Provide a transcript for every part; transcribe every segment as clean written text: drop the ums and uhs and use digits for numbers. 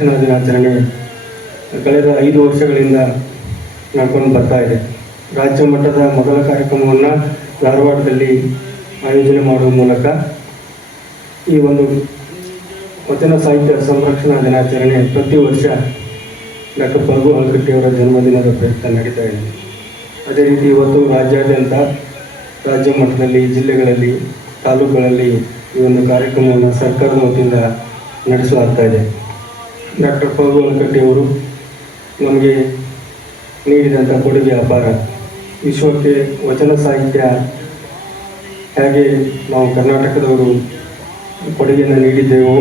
ಸಂರಕ್ಷಣಾ ದಿನಾಚರಣೆ ಕಳೆದ 5 ವರ್ಷಗಳಿಂದ ನಡ್ಕೊಂಡು ಬರ್ತಾ ಇದೆ. ರಾಜ್ಯ ಮಟ್ಟದ ಮೊದಲ ಕಾರ್ಯಕ್ರಮವನ್ನು ಧಾರವಾಡದಲ್ಲಿ ಆಯೋಜನೆ ಮಾಡುವ ಮೂಲಕ ಈ ಒಂದು ವಚನ ಸಾಹಿತ್ಯ ಸಂರಕ್ಷಣಾ ದಿನಾಚರಣೆ ಪ್ರತಿ ವರ್ಷ ಡಾಕ್ಟರ್ ಫಗು ಹಳಕಟ್ಟಿಯವರ ಜನ್ಮದಿನದ ಪ್ರಯುಕ್ತ ನಡೀತಾ ಇದೆ. ಅದೇ ರೀತಿ ಇವತ್ತು ರಾಜ್ಯಾದ್ಯಂತ ರಾಜ್ಯ ಮಟ್ಟದಲ್ಲಿ, ಜಿಲ್ಲೆಗಳಲ್ಲಿ, ತಾಲೂಕುಗಳಲ್ಲಿ ಈ ಒಂದು ಕಾರ್ಯಕ್ರಮವನ್ನು ಸರ್ಕಾರದ ವತಿಯಿಂದ ನಡೆಸಲಾಗ್ತಾ ಇದೆ. ಡಾಕ್ಟರ್ ಫಗು ಹಳಕಟ್ಟಿಯವರು ನಮಗೆ ನೀಡಿದಂಥ ಕೊಡುಗೆ ಅಪಾರ. ವಿಶ್ವಕ್ಕೆ ವಚನ ಸಾಹಿತ್ಯ ಹೇಗೆ ನಾವು ಕರ್ನಾಟಕದವರು ಕೊಡುಗೆಯನ್ನು ನೀಡಿದ್ದೆವೋ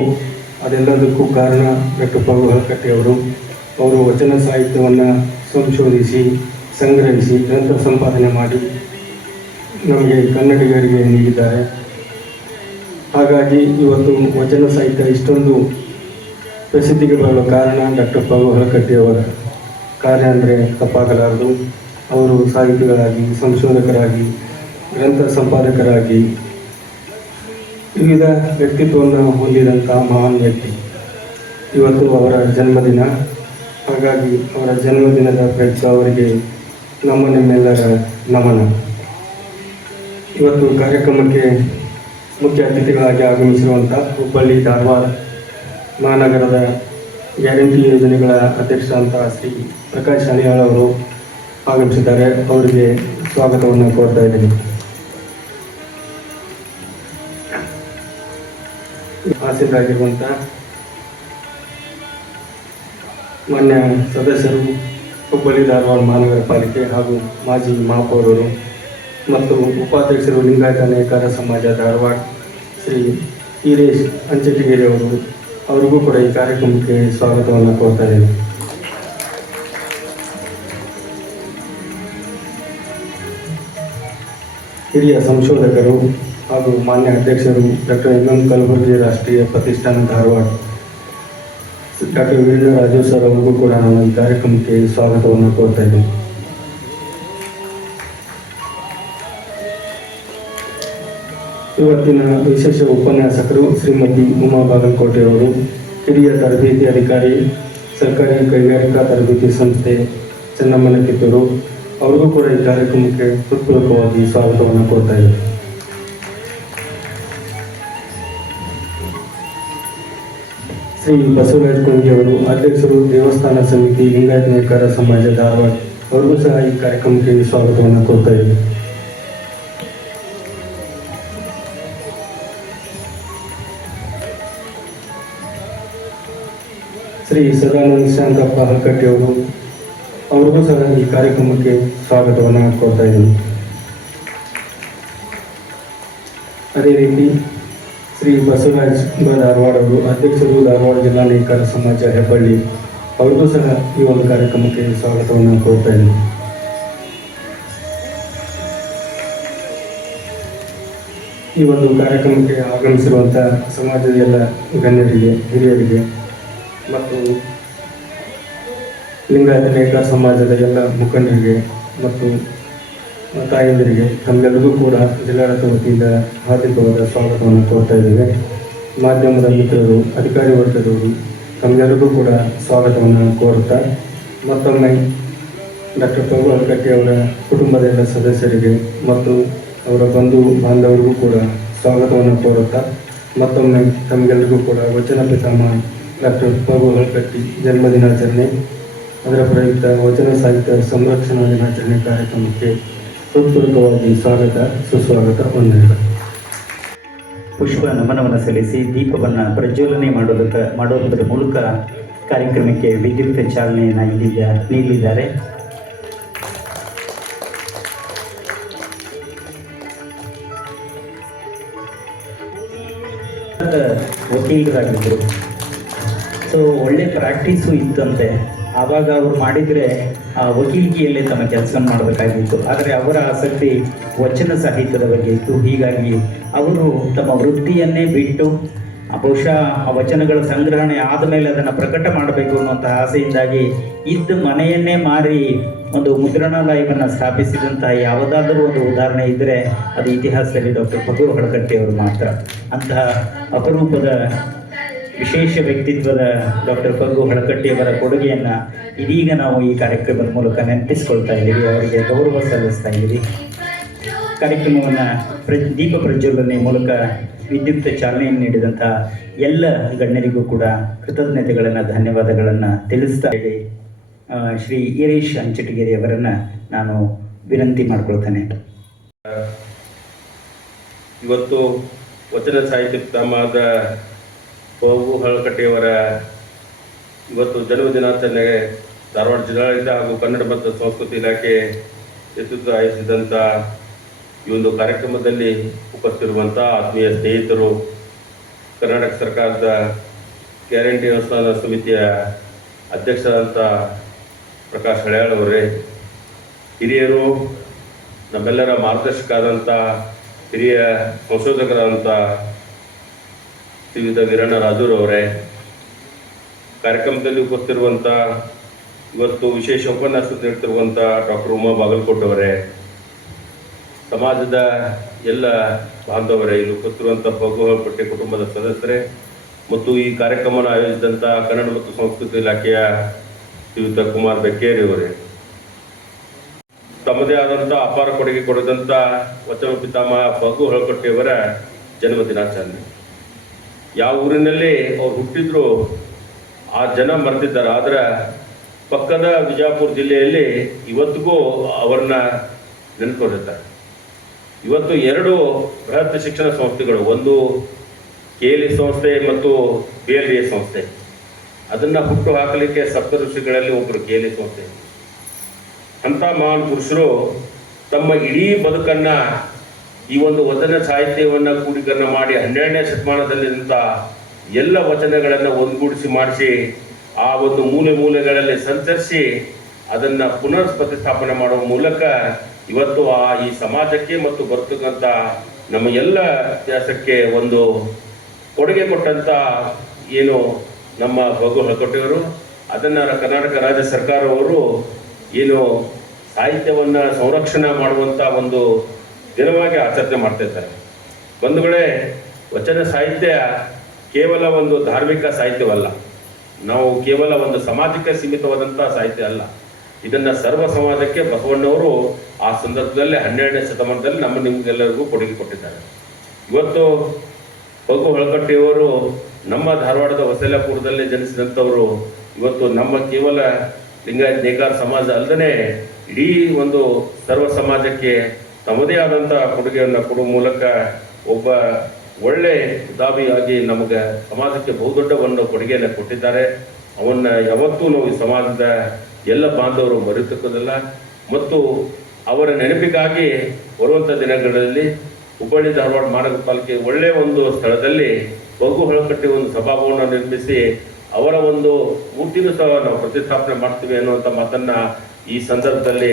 ಅದೆಲ್ಲದಕ್ಕೂ ಕಾರಣ ಡಾಕ್ಟರ್ ಫಗು ಹಳಕಟ್ಟಿಯವರು. ಅವರು ವಚನ ಸಾಹಿತ್ಯವನ್ನು ಸಂಶೋಧಿಸಿ, ಸಂಗ್ರಹಿಸಿ, ಗ್ರಂಥ ಸಂಪಾದನೆ ಮಾಡಿ ನಮಗೆ ಕನ್ನಡಿಗರಿಗೆ ನೀಡಿದ್ದಾರೆ. ಹಾಗಾಗಿ ಇವತ್ತು ವಚನ ಸಾಹಿತ್ಯ ಇಷ್ಟೊಂದು ಪ್ರಸಿದ್ಧಿಗೆ ಬರಲು ಕಾರಣ ಡಾಕ್ಟರ್ ಫಗು ಹಳಕಟ್ಟಿಯವರ ಕಾರ್ಯ ಅಂದರೆ ತಪ್ಪಾಗಲಾರದು. ಅವರು ಸಾಹಿತಿಗಳಾಗಿ, ಸಂಶೋಧಕರಾಗಿ, ಗ್ರಂಥ ಸಂಪಾದಕರಾಗಿ ವಿವಿಧ ವ್ಯಕ್ತಿತ್ವವನ್ನು ಹೊಂದಿದಂಥ ಮಹಾನ್ ವ್ಯಕ್ತಿ. ಇವತ್ತು ಅವರ ಜನ್ಮದಿನ. ಹಾಗಾಗಿ ಅವರ ಜನ್ಮದಿನದ ಪ್ರಯುಕ್ತ ಅವರಿಗೆ ನಿಮ್ಮೆಲ್ಲರ ನಮನ. ಇವತ್ತು ಕಾರ್ಯಕ್ರಮಕ್ಕೆ ಮುಖ್ಯ ಅತಿಥಿಗಳಾಗಿ ಆಗಮಿಸಿರುವಂಥ ಹುಬ್ಬಳ್ಳಿ ಧಾರವಾಡ ಮಹಾನಗರದ ಗ್ಯಾರಂಟಿ ಯೋಜನೆಗಳ ಅಧ್ಯಕ್ಷರಾದಂಥ ಶ್ರೀ ಪ್ರಕಾಶ್ ಹಣಿಯಾಳ್ ಅವರು ಆಗಮಿಸಿದ್ದಾರೆ. ಅವರಿಗೆ ಸ್ವಾಗತವನ್ನು ಕೋರ್ತಾ ಇದ್ದೀನಿ. ಹಾಸ್ಯರಾಗಿರುವಂಥ ಮಾನ್ಯ ಸದಸ್ಯರು, ಹುಬ್ಬಳ್ಳಿ ಧಾರವಾಡ ಮಹಾನಗರ ಪಾಲಿಕೆ ಹಾಗೂ ಮಾಜಿ ಮಹಾಪೌರರು ಮತ್ತು ಉಪಾಧ್ಯಕ್ಷರು ಲಿಂಗಾಯತ ನೇಕಾರ ಸಮಾಜ ಧಾರವಾಡ ಶ್ರೀ ಈರೇಶ್ ಅಂಚೆಟಿಗೇರಿ ಅವರು, ಅವರಿಗೂ ಕೂಡ ಈ ಕಾರ್ಯಕ್ರಮಕ್ಕೆ ಸ್ವಾಗತವನ್ನು ಕೋರ್ತಾ ಇದ್ದೀನಿ. ಹಿರಿಯ ಸಂಶೋಧಕರು ಹಾಗೂ ಮಾನ್ಯ ಅಧ್ಯಕ್ಷರು ಡಾಕ್ಟರ್ ಎಂ ಕಲಬುರ್ಗಿ ರಾಷ್ಟ್ರೀಯ ಪ್ರತಿಷ್ಠಾನ ಧಾರವಾಡ ಡಾಕ್ಟರ್ ವೀರೇಂದ್ರ ರಾಜು ಸರ್ ಅವರಿಗೂ ಕೂಡ ನಾನು ಈ ಕಾರ್ಯಕ್ರಮಕ್ಕೆ ಸ್ವಾಗತವನ್ನು ಕೋರ್ತಾ ಇದ್ದೀನಿ. ಇವತ್ತಿನ ವಿಶೇಷ ಉಪನ್ಯಾಸಕರು ಶ್ರೀಮತಿ ಉಮಾ ಬಾಗಲಕೋಟೆ ಅವರು, ಹಿರಿಯ ತರಬೇತಿ ಅಧಿಕಾರಿ, ಸರ್ಕಾರಿ ಕೈಗಾರಿಕಾ ತರಬೇತಿ ಸಂಸ್ಥೆ ಚೆನ್ನಮ್ಮನ ಕಿತ್ತೂರು, ಅವ್ರಿಗೂ ಕೂಡ ಈ ಕಾರ್ಯಕ್ರಮಕ್ಕೆ ಹೃತ್ಪೂರ್ವಕವಾಗಿ ಸ್ವಾಗತವನ್ನು ಕೋರ್ತಾ ಇದ್ದಾರೆ. ಶ್ರೀ ಬಸವರಾಜ ಕೊಂಗಿ ಅವರು, ಅಧ್ಯಕ್ಷರು ದೇವಸ್ಥಾನ ಸಮಿತಿ ಲಿಂಗಾಯತ ನೇಕಾರ ಸಮಾಜ ಧಾರವಾಡ, ಅವ್ರಿಗೂ ಸಹ ಈ ಕಾರ್ಯಕ್ರಮಕ್ಕೆ ಸ್ವಾಗತವನ್ನು ಕೋರ್ತಾ ಇದ್ದಾರೆ. ಶ್ರೀ ಸದಾನಂದ ಶಾಂತಪ್ಪ ಹಳಕಟ್ಟಿ ಅವರು, ಅವ್ರಿಗೂ ಸಹ ಈ ಕಾರ್ಯಕ್ರಮಕ್ಕೆ ಸ್ವಾಗತವನ್ನು ಕೋರ್ತಾ ಇದ್ದೀನಿ. ಅದೇ ರೀತಿ ಶ್ರೀ ಬಸವರಾಜ್ ಧಾರವಾಡ ಅವರು, ಅಧ್ಯಕ್ಷರು ಧಾರವಾಡ ಜಿಲ್ಲಾ ನೇಕಾರ ಸಮಾಜ ಹೆಬ್ಬಳ್ಳಿ, ಅವ್ರಿಗೂ ಸಹ ಈ ಒಂದು ಕಾರ್ಯಕ್ರಮಕ್ಕೆ ಸ್ವಾಗತವನ್ನು ಕೋರ್ತಾ ಇದ್ದೀನಿ. ಈ ಒಂದು ಕಾರ್ಯಕ್ರಮಕ್ಕೆ ಆಗಮಿಸಿರುವಂಥ ಸಮಾಜದ ಎಲ್ಲ ಗಣ್ಯರಿಗೆ, ಹಿರಿಯರಿಗೆ ಮತ್ತು ಲಿಂಗಾಯತ ನೇಕಾರ ಸಮಾಜದ ಎಲ್ಲ ಮುಖಂಡರಿಗೆ ಮತ್ತು ತಾಯಂದಿರಿಗೆ ತಮ್ಮೆಲ್ಲರಿಗೂ ಕೂಡ ಜಿಲ್ಲಾಡಳಿತ ವತಿಯಿಂದ ಹಾರ್ದಿಕವಾದ ಸ್ವಾಗತವನ್ನು ಕೋರ್ತಾ ಇದ್ದೇವೆ. ಮಾಧ್ಯಮದ ಮಿತ್ರರು, ಅಧಿಕಾರಿ ವರ್ಗದವರು ತಮ್ಮೆಲ್ಲರಿಗೂ ಕೂಡ ಸ್ವಾಗತವನ್ನು ಕೋರುತ್ತಾ, ಮತ್ತೊಮ್ಮೆ ಡಾಕ್ಟರ್ ಫಗು ಹಳಕಟ್ಟಿ ಅವರ ಕುಟುಂಬದ ಎಲ್ಲ ಸದಸ್ಯರಿಗೆ ಮತ್ತು ಅವರ ಬಂಧು ಬಾಂಧವರಿಗೂ ಕೂಡ ಸ್ವಾಗತವನ್ನು ಕೋರುತ್ತಾ, ಮತ್ತೊಮ್ಮೆ ತಮಗೆಲ್ಲರಿಗೂ ಕೂಡ ವಚನ ಪಿತಾಮಹ ಡಾಕ್ಟರ್ ಫಗು ಹಳಕಟ್ಟಿ ಜನ್ಮದಿನಾಚರಣೆ, ಅದರ ಪ್ರಯುಕ್ತ ವಚನ ಸಾಹಿತ್ಯ ಸಂರಕ್ಷಣಾ ದಿನಾಚರಣೆ ಕಾರ್ಯಕ್ರಮಕ್ಕೆ ಹೃತ್ಪೂರ್ವಕವಾಗಿ ಸ್ವಾಗತ, ಸುಸ್ವಾಗತ, ವಂದನೆಗಳು. ಪುಷ್ಪ ನಮನವನ್ನು ಸಲ್ಲಿಸಿ ದೀಪವನ್ನು ಪ್ರಜ್ವಲನೆ ಮಾಡೋದರ ಮೂಲಕ ಕಾರ್ಯಕ್ರಮಕ್ಕೆ ವಿದ್ಯುಕ್ತ ಚಾಲನೆಯನ್ನು ನೀಡಲಿದ್ದಾರೆ. ವಕೀಲರಾಗಿದ್ದರು. ಸೊ ಒಳ್ಳೆ ಪ್ರಾಕ್ಟೀಸು ಇತ್ತಂತೆ. ಆವಾಗ ಅವರು ಮಾಡಿದರೆ ವಕೀಲಿಕೆಯಲ್ಲೇ ತಮ್ಮ ಕೆಲಸ ಮಾಡಬೇಕಾಗಿತ್ತು. ಆದರೆ ಅವರ ಆಸಕ್ತಿ ವಚನ ಸಾಹಿತ್ಯದ ಬಗ್ಗೆ ಇತ್ತು. ಹೀಗಾಗಿ ಅವರು ತಮ್ಮ ವೃತ್ತಿಯನ್ನೇ ಬಿಟ್ಟು ಬಹುಶಃ ಆ ವಚನಗಳ ಸಂಗ್ರಹಣೆ ಆದಮೇಲೆ ಅದನ್ನು ಪ್ರಕಟ ಮಾಡಬೇಕು ಅನ್ನುವಂಥ ಆಸೆಯಿಂದಾಗಿ ಇದ್ದ ಮನೆಯನ್ನೇ ಮಾರಿ ಒಂದು ಮುದ್ರಣಾಲಯವನ್ನು ಸ್ಥಾಪಿಸಿದಂಥ ಯಾವುದಾದರೂ ಒಂದು ಉದಾಹರಣೆ ಇದ್ದರೆ ಅದು ಇತಿಹಾಸದಲ್ಲಿ ಡಾಕ್ಟರ್ ಫಗು ಹಳಕಟ್ಟಿ ಅವರು ಮಾತ್ರ. ಅಂತಹ ಅಪರೂಪದ ವಿಶೇಷ ವ್ಯಕ್ತಿತ್ವದ ಡಾಕ್ಟರ್ ಫಗು ಹಳಕಟ್ಟಿಯವರ ಕೊಡುಗೆಯನ್ನು ಇದೀಗ ನಾವು ಈ ಕಾರ್ಯಕ್ರಮದ ಮೂಲಕ ನೆನಪಿಸ್ಕೊಳ್ತಾ ಇದ್ದೀವಿ, ಅವರಿಗೆ ಗೌರವ ಸಲ್ಲಿಸ್ತಾ ಇದ್ದೀವಿ. ಕಾರ್ಯಕ್ರಮವನ್ನು ದೀಪ ಪ್ರಜ್ವಲನೆ ಮೂಲಕ ವಿದ್ಯುಕ್ತ ಚಾಲನೆಯನ್ನು ನೀಡಿದಂಥ ಎಲ್ಲ ಗಣ್ಯರಿಗೂ ಕೂಡ ಕೃತಜ್ಞತೆಗಳನ್ನು, ಧನ್ಯವಾದಗಳನ್ನು ತಿಳಿಸ್ತಾ ಹೇಳಿ ಶ್ರೀ ಈರೇಶ್ ಅಂಚಟಗಿರಿ ಅವರನ್ನು ನಾನು ವಿನಂತಿ ಮಾಡಿಕೊಳ್ತೇನೆ. ಇವತ್ತು ವಚನ ಸಾಹಿತ್ಯ ಪಿತಾಮಹದ ಫಗು ಹಳಕಟ್ಟಿಯವರ ಇವತ್ತು ಜನ್ಮದಿನಾಚರಣೆಗೆ ಧಾರವಾಡ ಜಿಲ್ಲಾಡಳಿತ ಹಾಗೂ ಕನ್ನಡ ಮತ್ತು ಸಂಸ್ಕೃತಿ ಇಲಾಖೆ ನೇತೃತ್ವ ವಹಿಸಿದಂಥ ಈ ಒಂದು ಕಾರ್ಯಕ್ರಮದಲ್ಲಿ ಉಪಸ್ಥಿತಿರುವಂಥ ಆತ್ಮೀಯ ಸ್ನೇಹಿತರು, ಕರ್ನಾಟಕ ಸರ್ಕಾರದ ಗ್ಯಾರಂಟಿ ಅನುಷ್ಠಾನ ಸಮಿತಿಯ ಅಧ್ಯಕ್ಷರಾದಂಥ ಪ್ರಕಾಶ್ ಹಳೆಯಾಳ್ ಅವರೇ, ಹಿರಿಯರು, ನಮ್ಮೆಲ್ಲರ ಮಾರ್ಗದರ್ಶಕರಾದಂಥ ಹಿರಿಯ ಸಂಶೋಧಕರಾದಂಥ ಶ್ರೀಯುತ ವೀರಣ್ಣ ರಾಜೂರವರೇ, ಕಾರ್ಯಕ್ರಮದಲ್ಲಿ ಉಪಸ್ಥಿತಿರುವಂಥ ಇವತ್ತು ವಿಶೇಷ ಉಪನ್ಯಾಸ ನೀಡುತ್ತಿರುವಂಥ ಡಾಕ್ಟರ್ ಉಮಾ ಬಾಗಲಕೋಟ್ ಅವರೇ, ಸಮಾಜದ ಎಲ್ಲ ಬಾಂಧವರೇ, ಇಲ್ಲಿ ಉಪಸ್ಥಿತಿರುವಂಥ ಫಗು ಹಳಕಟ್ಟಿ ಕುಟುಂಬದ ಸದಸ್ಯರೇ ಮತ್ತು ಈ ಕಾರ್ಯಕ್ರಮನ ಆಯೋಜಿಸಿದಂಥ ಕನ್ನಡ ಮತ್ತು ಸಂಸ್ಕೃತಿ ಇಲಾಖೆಯ ಶ್ರೀಯುತ ಕುಮಾರ್ ಬೆಕ್ಕೇರಿ ಅವರೇ, ತಮ್ಮದೇ ಆದಂಥ ಅಪಾರ ಕೊಡುಗೆ ಕೊಡದಂಥ ವಚನ ಪಿತಾಮಹ ಫಗು ಹಳಕಟ್ಟಿಯವರ ಜನ್ಮ ದಿನಾಚರಣೆ. ಯಾವ ಊರಿನಲ್ಲಿ ಅವ್ರು ಹುಟ್ಟಿದ್ರು ಆ ಜನ ಮರೆತಿದ್ದಾರೆ, ಆದರೆ ಪಕ್ಕದ ವಿಜಯಪುರ ಜಿಲ್ಲೆಯಲ್ಲಿ ಇವತ್ತಿಗೂ ಅವ್ರನ್ನ ನೆನ್ಕೊಂಡಿರ್ತಾರೆ. ಇವತ್ತು 2 ಬೃಹತ್ ಶಿಕ್ಷಣ ಸಂಸ್ಥೆಗಳು, ಒಂದು KLE ಸಂಸ್ಥೆ ಮತ್ತು BLDA ಸಂಸ್ಥೆ, ಅದನ್ನು ಹುಟ್ಟು ಹಾಕಲಿಕ್ಕೆ ಸಪ್ತಋಷಿಗಳಲ್ಲಿ ಒಬ್ಬರು KLE ಸಂಸ್ಥೆ. ಅಂಥ ಮಹಾನ್ ಪುರುಷರು ತಮ್ಮ ಇಡೀ ಬದುಕನ್ನು ಈ ಒಂದು ವಚನ ಸಾಹಿತ್ಯವನ್ನು ಕ್ರೋಢೀಕರಣ ಮಾಡಿ 12ನೇ ಶತಮಾನದಲ್ಲಿದ್ದಂಥ ಎಲ್ಲ ವಚನಗಳನ್ನು ಒಂದುಗೂಡಿಸಿ ಮಾಡಿಸಿ ಆ ಒಂದು ಮೂಲೆಗಳಲ್ಲಿ ಸಂಚರಿಸಿ ಅದನ್ನು ಪುನರ್ ಪ್ರತಿಷ್ಠಾಪನೆ ಮಾಡುವ ಮೂಲಕ ಇವತ್ತು ಈ ಸಮಾಜಕ್ಕೆ ಮತ್ತು ಬರ್ತಕ್ಕಂಥ ನಮ್ಮ ಎಲ್ಲ ಇತಿಹಾಸಕ್ಕೆ ಒಂದು ಕೊಡುಗೆ ಕೊಟ್ಟಂಥ ಏನು ನಮ್ಮ ಫಗು ಹಳಕಟ್ಟಿಯವರು, ಅದನ್ನು ಕರ್ನಾಟಕ ರಾಜ್ಯ ಸರ್ಕಾರವರು ಏನು ಸಾಹಿತ್ಯವನ್ನು ಸಂರಕ್ಷಣೆ ಮಾಡುವಂಥ ಒಂದು ದಿನವಾಗಿ ಆಚರಣೆ ಮಾಡ್ತಾ ಇದ್ದಾರೆ. ಬಂಧುಗಳೇ, ವಚನ ಸಾಹಿತ್ಯ ಕೇವಲ ಒಂದು ಧಾರ್ಮಿಕ ಸಾಹಿತ್ಯವಲ್ಲ, ನಾವು ಕೇವಲ ಒಂದು ಸಮಾಜಕ್ಕೆ ಸೀಮಿತವಾದಂಥ ಸಾಹಿತ್ಯ ಅಲ್ಲ, ಇದನ್ನು ಸರ್ವ ಸಮಾಜಕ್ಕೆ ಬಸವಣ್ಣವರು ಆ ಸಂದರ್ಭದಲ್ಲಿ 12ನೇ ಶತಮಾನದಲ್ಲಿ ನಿಮಗೆಲ್ಲರಿಗೂ ಕೊಡುಗೆ ಕೊಟ್ಟಿದ್ದಾರೆ. ಇವತ್ತು ಫಗು ಹಳಕಟ್ಟಿಯವರು ನಮ್ಮ ಧಾರವಾಡದ ಹೊಸಲಾಪುರದಲ್ಲಿ ಜನಿಸಿದಂಥವರು ಇವತ್ತು ನಮ್ಮ ಕೇವಲ ಲಿಂಗಾಯತ ನೇಕಾರ ಸಮಾಜ ಅಲ್ಲದೆ ಇಡೀ ಒಂದು ಸರ್ವ ಸಮಾಜಕ್ಕೆ ತಮ್ಮದೇ ಆದಂಥ ಕೊಡುಗೆಯನ್ನು ಕೊಡುವ ಮೂಲಕ ಒಬ್ಬ ಒಳ್ಳೆ ಉದಾಬಿಯಾಗಿ ನಮಗೆ ಸಮಾಜಕ್ಕೆ ಬಹುದೊಡ್ಡ ಒಂದು ಕೊಡುಗೆಯನ್ನು ಕೊಟ್ಟಿದ್ದಾರೆ. ಅವನ್ನ ಯಾವತ್ತೂ ನಾವು ಈ ಸಮಾಜದ ಎಲ್ಲ ಬಾಂಧವರು ಮರೆತಕ್ಕದಿಲ್ಲ. ಮತ್ತು ಅವರ ನೆನಪಿಗಾಗಿ ಬರುವಂಥ ದಿನಗಳಲ್ಲಿ ಹುಬ್ಬಳ್ಳಿ ಧಾರವಾಡ ಮಹಾನಗರ ಪಾಲಿಕೆ ಒಳ್ಳೆಯ ಒಂದು ಸ್ಥಳದಲ್ಲಿ ಫಗು ಹಳಕಟ್ಟಿ ಒಂದು ಸಭಾಭವನ ನಿರ್ಮಿಸಿ ಅವರ ಒಂದು ಮೂರ್ತಿನೂ ಸಹ ನಾವು ಪ್ರತಿಷ್ಠಾಪನೆ ಮಾಡ್ತೀವಿ ಅನ್ನುವಂಥ ಮಾತನ್ನು ಈ ಸಂದರ್ಭದಲ್ಲಿ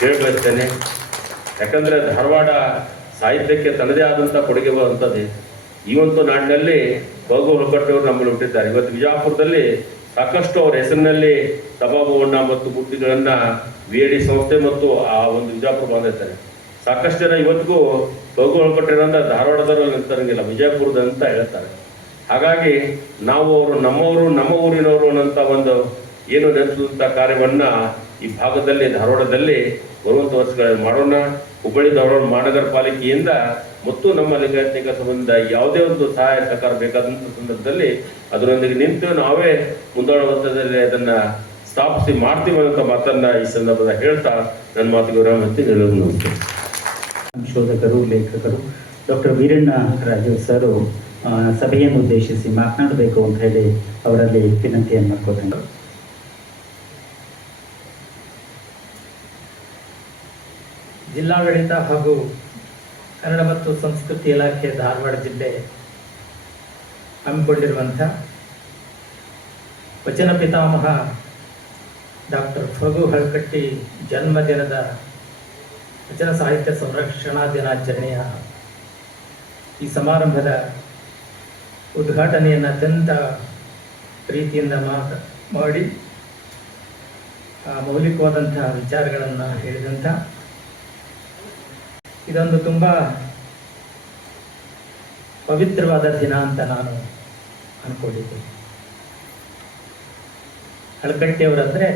ಹೇಳಬಯಸ್ತೇನೆ. ಯಾಕಂದರೆ ಧಾರವಾಡ ಸಾಹಿತ್ಯಕ್ಕೆ ತನ್ನದೇ ಆದಂಥ ಕೊಡುಗೆ ಬರುವಂಥದ್ದು. ಈ ಒಂದು ನಾಡಿನಲ್ಲಿ ಫಗು ಹಳಕಟ್ಟಿಯವರು ನಮ್ಮಲ್ಲಿ ಹುಟ್ಟಿದ್ದಾರೆ. ಇವತ್ತು ವಿಜಯಪುರದಲ್ಲಿ ಸಾಕಷ್ಟು ಅವರ ಹೆಸರಿನಲ್ಲಿ ಸಭಾಭವನ ಮತ್ತು ಮೂರ್ತಿಗಳನ್ನು VAD ಸಂಸ್ಥೆ ಮತ್ತು ಆ ಒಂದು ವಿಜಯಪುರ ಬಂದಿರ್ತಾರೆ. ಸಾಕಷ್ಟು ಜನ ಇವತ್ತಿಗೂ ಫಗು ಹಳಕಟ್ಟಿರೋದ್ರಿಂದ ಧಾರವಾಡದವರು ನಿಂತಿರಂಗಿಲ್ಲ, ವಿಜಯಪುರದ ಅಂತ ಹೇಳ್ತಾರೆ. ಹಾಗಾಗಿ ನಾವು ಅವರು ನಮ್ಮವರು, ನಮ್ಮ ಊರಿನವರು ಅನ್ನೋಂಥ ಒಂದು ಏನು ನೆನೆಸುವಂಥ ಕಾರ್ಯವನ್ನು ಈ ಭಾಗದಲ್ಲಿ ಧಾರವಾಡದಲ್ಲಿ ಬರುವಂಥ ವರ್ಷಗಳಲ್ಲಿ ಮಾಡೋಣ. ಹುಬ್ಬಳ್ಳಿ ಧಾರವಾಡ ಮಹಾನಗರ ಪಾಲಿಕೆಯಿಂದ ಮತ್ತು ನಮ್ಮ ಲಿಂಗಾಯತ ಸಂಬಂಧ ಯಾವುದೇ ಒಂದು ಸಹಾಯ ಸಹಕಾರ ಬೇಕಾದಂಥ ಸಂದರ್ಭದಲ್ಲಿ ಅದರೊಂದಿಗೆ ನಿಂತು ನಾವೇ ಮುಂದಾಳುವ ಹಂತದಲ್ಲಿ ಅದನ್ನು ಸ್ಥಾಪಿಸಿ ಮಾಡ್ತೀವಿ ಅನ್ನೋ ಮಾತನ್ನು ಈ ಸಂದರ್ಭದಲ್ಲಿ ಹೇಳ್ತಾ ನನ್ನ ಮಾತಿಗೆ ವಿರಾಮ ಹಚ್ಚಿ ಎಲ್ಲರಿಗೂ ನಮಸ್ತೆ. ಸಂಶೋಧಕರು, ಲೇಖಕರು ಡಾಕ್ಟರ್ ವೀರಣ್ಣ ರಾಜು ಸರ್ ಸಭೆಯನ್ನು ಉದ್ದೇಶಿಸಿ ಮಾತನಾಡಬೇಕು ಅಂತ ಹೇಳಿ ಅವರಲ್ಲಿ ವಿನಂತಿಯನ್ನು ಮಾಡ್ಕೊತೇನೆ. ಜಿಲ್ಲಾಡಳಿತ ಹಾಗೂ ಕನ್ನಡ ಮತ್ತು ಸಂಸ್ಕೃತಿ ಇಲಾಖೆ ಧಾರವಾಡ ಜಿಲ್ಲೆ ಹಮ್ಮಿಕೊಂಡಿರುವಂಥ ವಚನ ಪಿತಾಮಹ ಡಾಕ್ಟರ್ ಫಗು ಹಳಕಟ್ಟಿ ಜನ್ಮದಿನದ ವಚನ ಸಾಹಿತ್ಯ ಸಂರಕ್ಷಣಾ ದಿನಾಚರಣೆಯ ಈ ಸಮಾರಂಭದ ಉದ್ಘಾಟನೆಯನ್ನು ಅತ್ಯಂತ ಪ್ರೀತಿಯಿಂದ ಮಾಡಿ ಮೌಲಿಕವಾದಂಥ ವಿಚಾರಗಳನ್ನು ಹೇಳಿದಂಥ ಇದೊಂದು ತುಂಬ ಪವಿತ್ರವಾದ ದಿನ ಅಂತ ನಾನು ಅನ್ಕೊಂಡಿದ್ದೀನಿ. ಹಳಕಟ್ಟಿಯವರಂದರೆ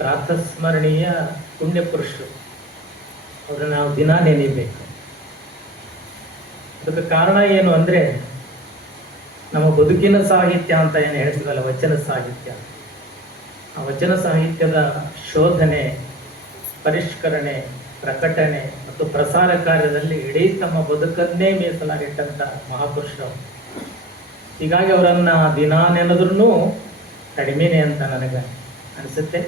ಪ್ರಾತಸ್ಮರಣೀಯ ಪುಣ್ಯ ಪುರುಷರು. ಅವ್ರನ್ನ ನಾವು ದಿನ ನೆನೀಬೇಕು. ಅದಕ್ಕೆ ಕಾರಣ ಏನು ಅಂದರೆ, ನಮ್ಮ ಬದುಕಿನ ಸಾಹಿತ್ಯ ಅಂತ ಏನು ಹೇಳ್ತೀವಲ್ಲ, ವಚನ ಸಾಹಿತ್ಯ, ಆ ವಚನ ಸಾಹಿತ್ಯದ ಶೋಧನೆ, ಪರಿಷ್ಕರಣೆ, ಪ್ರಕಟಣೆ ಮತ್ತು ಪ್ರಸಾರ ಕಾರ್ಯದಲ್ಲಿ ಇಡೀ ತಮ್ಮ ಬದುಕನ್ನೇ ಮೀಸಲಾಗಿಟ್ಟಂಥ ಮಹಾಪುರುಷರು. ಹೀಗಾಗಿ ಅವರನ್ನು ದಿನ ನೆನೆದ್ರೂ ಕಡಿಮೆನೇ ಅಂತ ನನಗೆ ಅನಿಸುತ್ತೆ.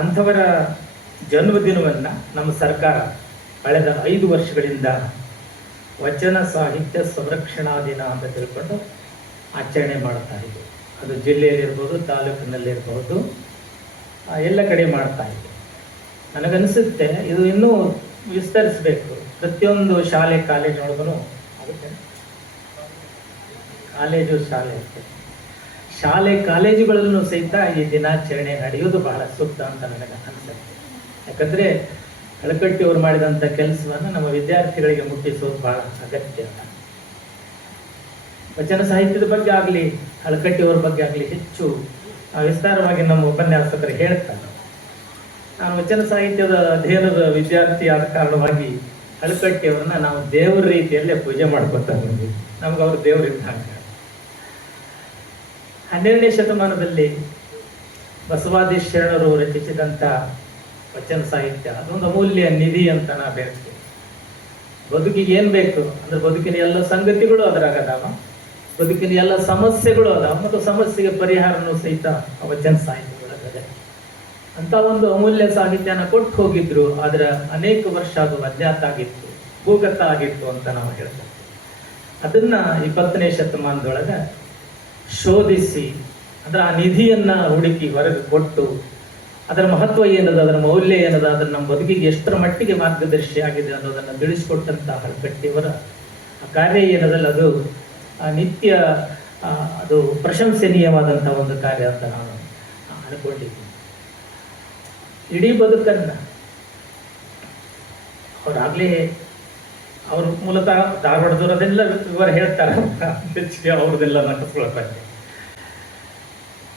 ಅಂಥವರ ಜನ್ಮದಿನವನ್ನು ನಮ್ಮ ಸರ್ಕಾರ ಕಳೆದ 5 ವರ್ಷಗಳಿಂದ ವಚನ ಸಾಹಿತ್ಯ ಸಂರಕ್ಷಣಾ ದಿನ ಅಂತ ತಿಳ್ಕೊಂಡು ಆಚರಣೆ ಮಾಡ್ತಾ ಇದೆ. ಅದು ಜಿಲ್ಲೆಯಲ್ಲಿರ್ಬೋದು, ತಾಲೂಕಿನಲ್ಲಿರ್ಬೋದು, ಎಲ್ಲ ಕಡೆ ಮಾಡ್ತಾ ಇದೆ. ನನಗನ್ನಿಸುತ್ತೆ ಇದು ಇನ್ನೂ ವಿಸ್ತರಿಸಬೇಕು. ಪ್ರತಿಯೊಂದು ಶಾಲೆ ಕಾಲೇಜೊಳಗೂ ಆಗುತ್ತೆ. ಶಾಲೆ ಕಾಲೇಜುಗಳಲ್ಲೂ ಸಹಿತ ಈ ದಿನಾಚರಣೆ ನಡೆಯೋದು ಬಹಳ ಸೂಕ್ತ ಅಂತ ನನಗೆ ಅನಿಸುತ್ತೆ. ಯಾಕಂದರೆ ಹಳಕಟ್ಟಿಯವರು ಮಾಡಿದಂಥ ಕೆಲಸವನ್ನು ನಮ್ಮ ವಿದ್ಯಾರ್ಥಿಗಳಿಗೆ ಮುಟ್ಟಿಸೋದು ಬಹಳ ಅಗತ್ಯ. ವಚನ ಸಾಹಿತ್ಯದ ಬಗ್ಗೆ ಆಗಲಿ, ಹಳಕಟ್ಟಿಯವರ ಬಗ್ಗೆ ಆಗಲಿ ಹೆಚ್ಚು ವಿಸ್ತಾರವಾಗಿ ನಮ್ಮ ಉಪನ್ಯಾಸಕರು ಹೇಳ್ತಾರೆ. ನಾನು ವಚನ ಸಾಹಿತ್ಯದ ಅಧ್ಯಯನದ ವಿದ್ಯಾರ್ಥಿ ಆದ ಕಾರಣವಾಗಿ ಹಳಕಟ್ಟಿಯವರನ್ನ ನಾವು ದೇವರ ರೀತಿಯಲ್ಲೇ ಪೂಜೆ ಮಾಡ್ಕೊತಾ ಬಂದ್ವಿ. ನಮ್ಗೆ ಅವರು ದೇವರಿದ್ದಾಗ. 12ನೇ ಶತಮಾನದಲ್ಲಿ ಬಸವಾದಿ ಶರಣರು ರಚಿಸಿದಂಥ ವಚನ ಸಾಹಿತ್ಯ ಅದೊಂದು ಅಮೂಲ್ಯ ನಿಧಿ ಅಂತ ನಾವು ಹೇಳ್ತೀವಿ. ಬದುಕಿಗೆ ಏನು ಬೇಕು ಅಂದ್ರೆ, ಬದುಕಿನ ಎಲ್ಲ ಸಂಗತಿಗಳು ಅದರಾಗ ಅದಾವ, ಬದುಕಿನ ಎಲ್ಲ ಸಮಸ್ಯೆಗಳು ಅದಾವ, ಮತ್ತು ಸಮಸ್ಯೆಗೆ ಪರಿಹಾರನೂ ಸಹಿತ ವಚನ ಸಾಹಿತ್ಯಗಳಾಗದೆ. ಅಂತ ಒಂದು ಅಮೂಲ್ಯ ಸಾಹಿತ್ಯನ ಕೊಟ್ಟು ಹೋಗಿದ್ರು. ಆದ್ರೆ ಅನೇಕ ವರ್ಷ ಅದು ಅಜ್ಞಾತ ಆಗಿತ್ತು, ಭೂಗತ ಆಗಿತ್ತು ಅಂತ ನಾವು ಹೇಳ್ತೇವೆ. ಅದನ್ನ 20ನೇ ಶತಮಾನದೊಳಗೆ ಶೋಧಿಸಿ, ಅದರ ಆ ನಿಧಿಯನ್ನ ಹುಡುಕಿ ಹೊರಗೆ ಕೊಟ್ಟು, ಅದರ ಮಹತ್ವ ಏನದ, ಅದರ ಮೌಲ್ಯ ಏನದ, ಅದರ ನಮ್ಮ ಬದುಕಿಗೆ ಎಷ್ಟರ ಮಟ್ಟಿಗೆ ಮಾರ್ಗದರ್ಶಿ ಆಗಿದೆ ಅನ್ನೋದನ್ನು ತಿಳಿಸ್ಕೊಟ್ಟಂತ ಹಳಕಟ್ಟಿಯವರ ಕಾರ್ಯ ಏನದಲ್ಲ, ಅದು ನಿತ್ಯ ಅದು ಪ್ರಶಂಸನೀಯವಾದಂಥ ಒಂದು ಕಾರ್ಯ ಅಂತ ನಾನು ಅನ್ಕೊಂಡಿದ್ದೀನಿ. ಇಡೀ ಬದುಕನ್ನು ಅವರಾಗಲೇ, ಅವರು ಮೂಲತಃ ಧಾರವಾಡದವರದೆಲ್ಲ ವಿವರ ಹೇಳ್ತಾರೆ, ಹೆಚ್ಚಿಗೆ ಅವ್ರದ್ದೆಲ್ಲ ನಟಿಸ್ಕೊಳ್ತಾರೆ.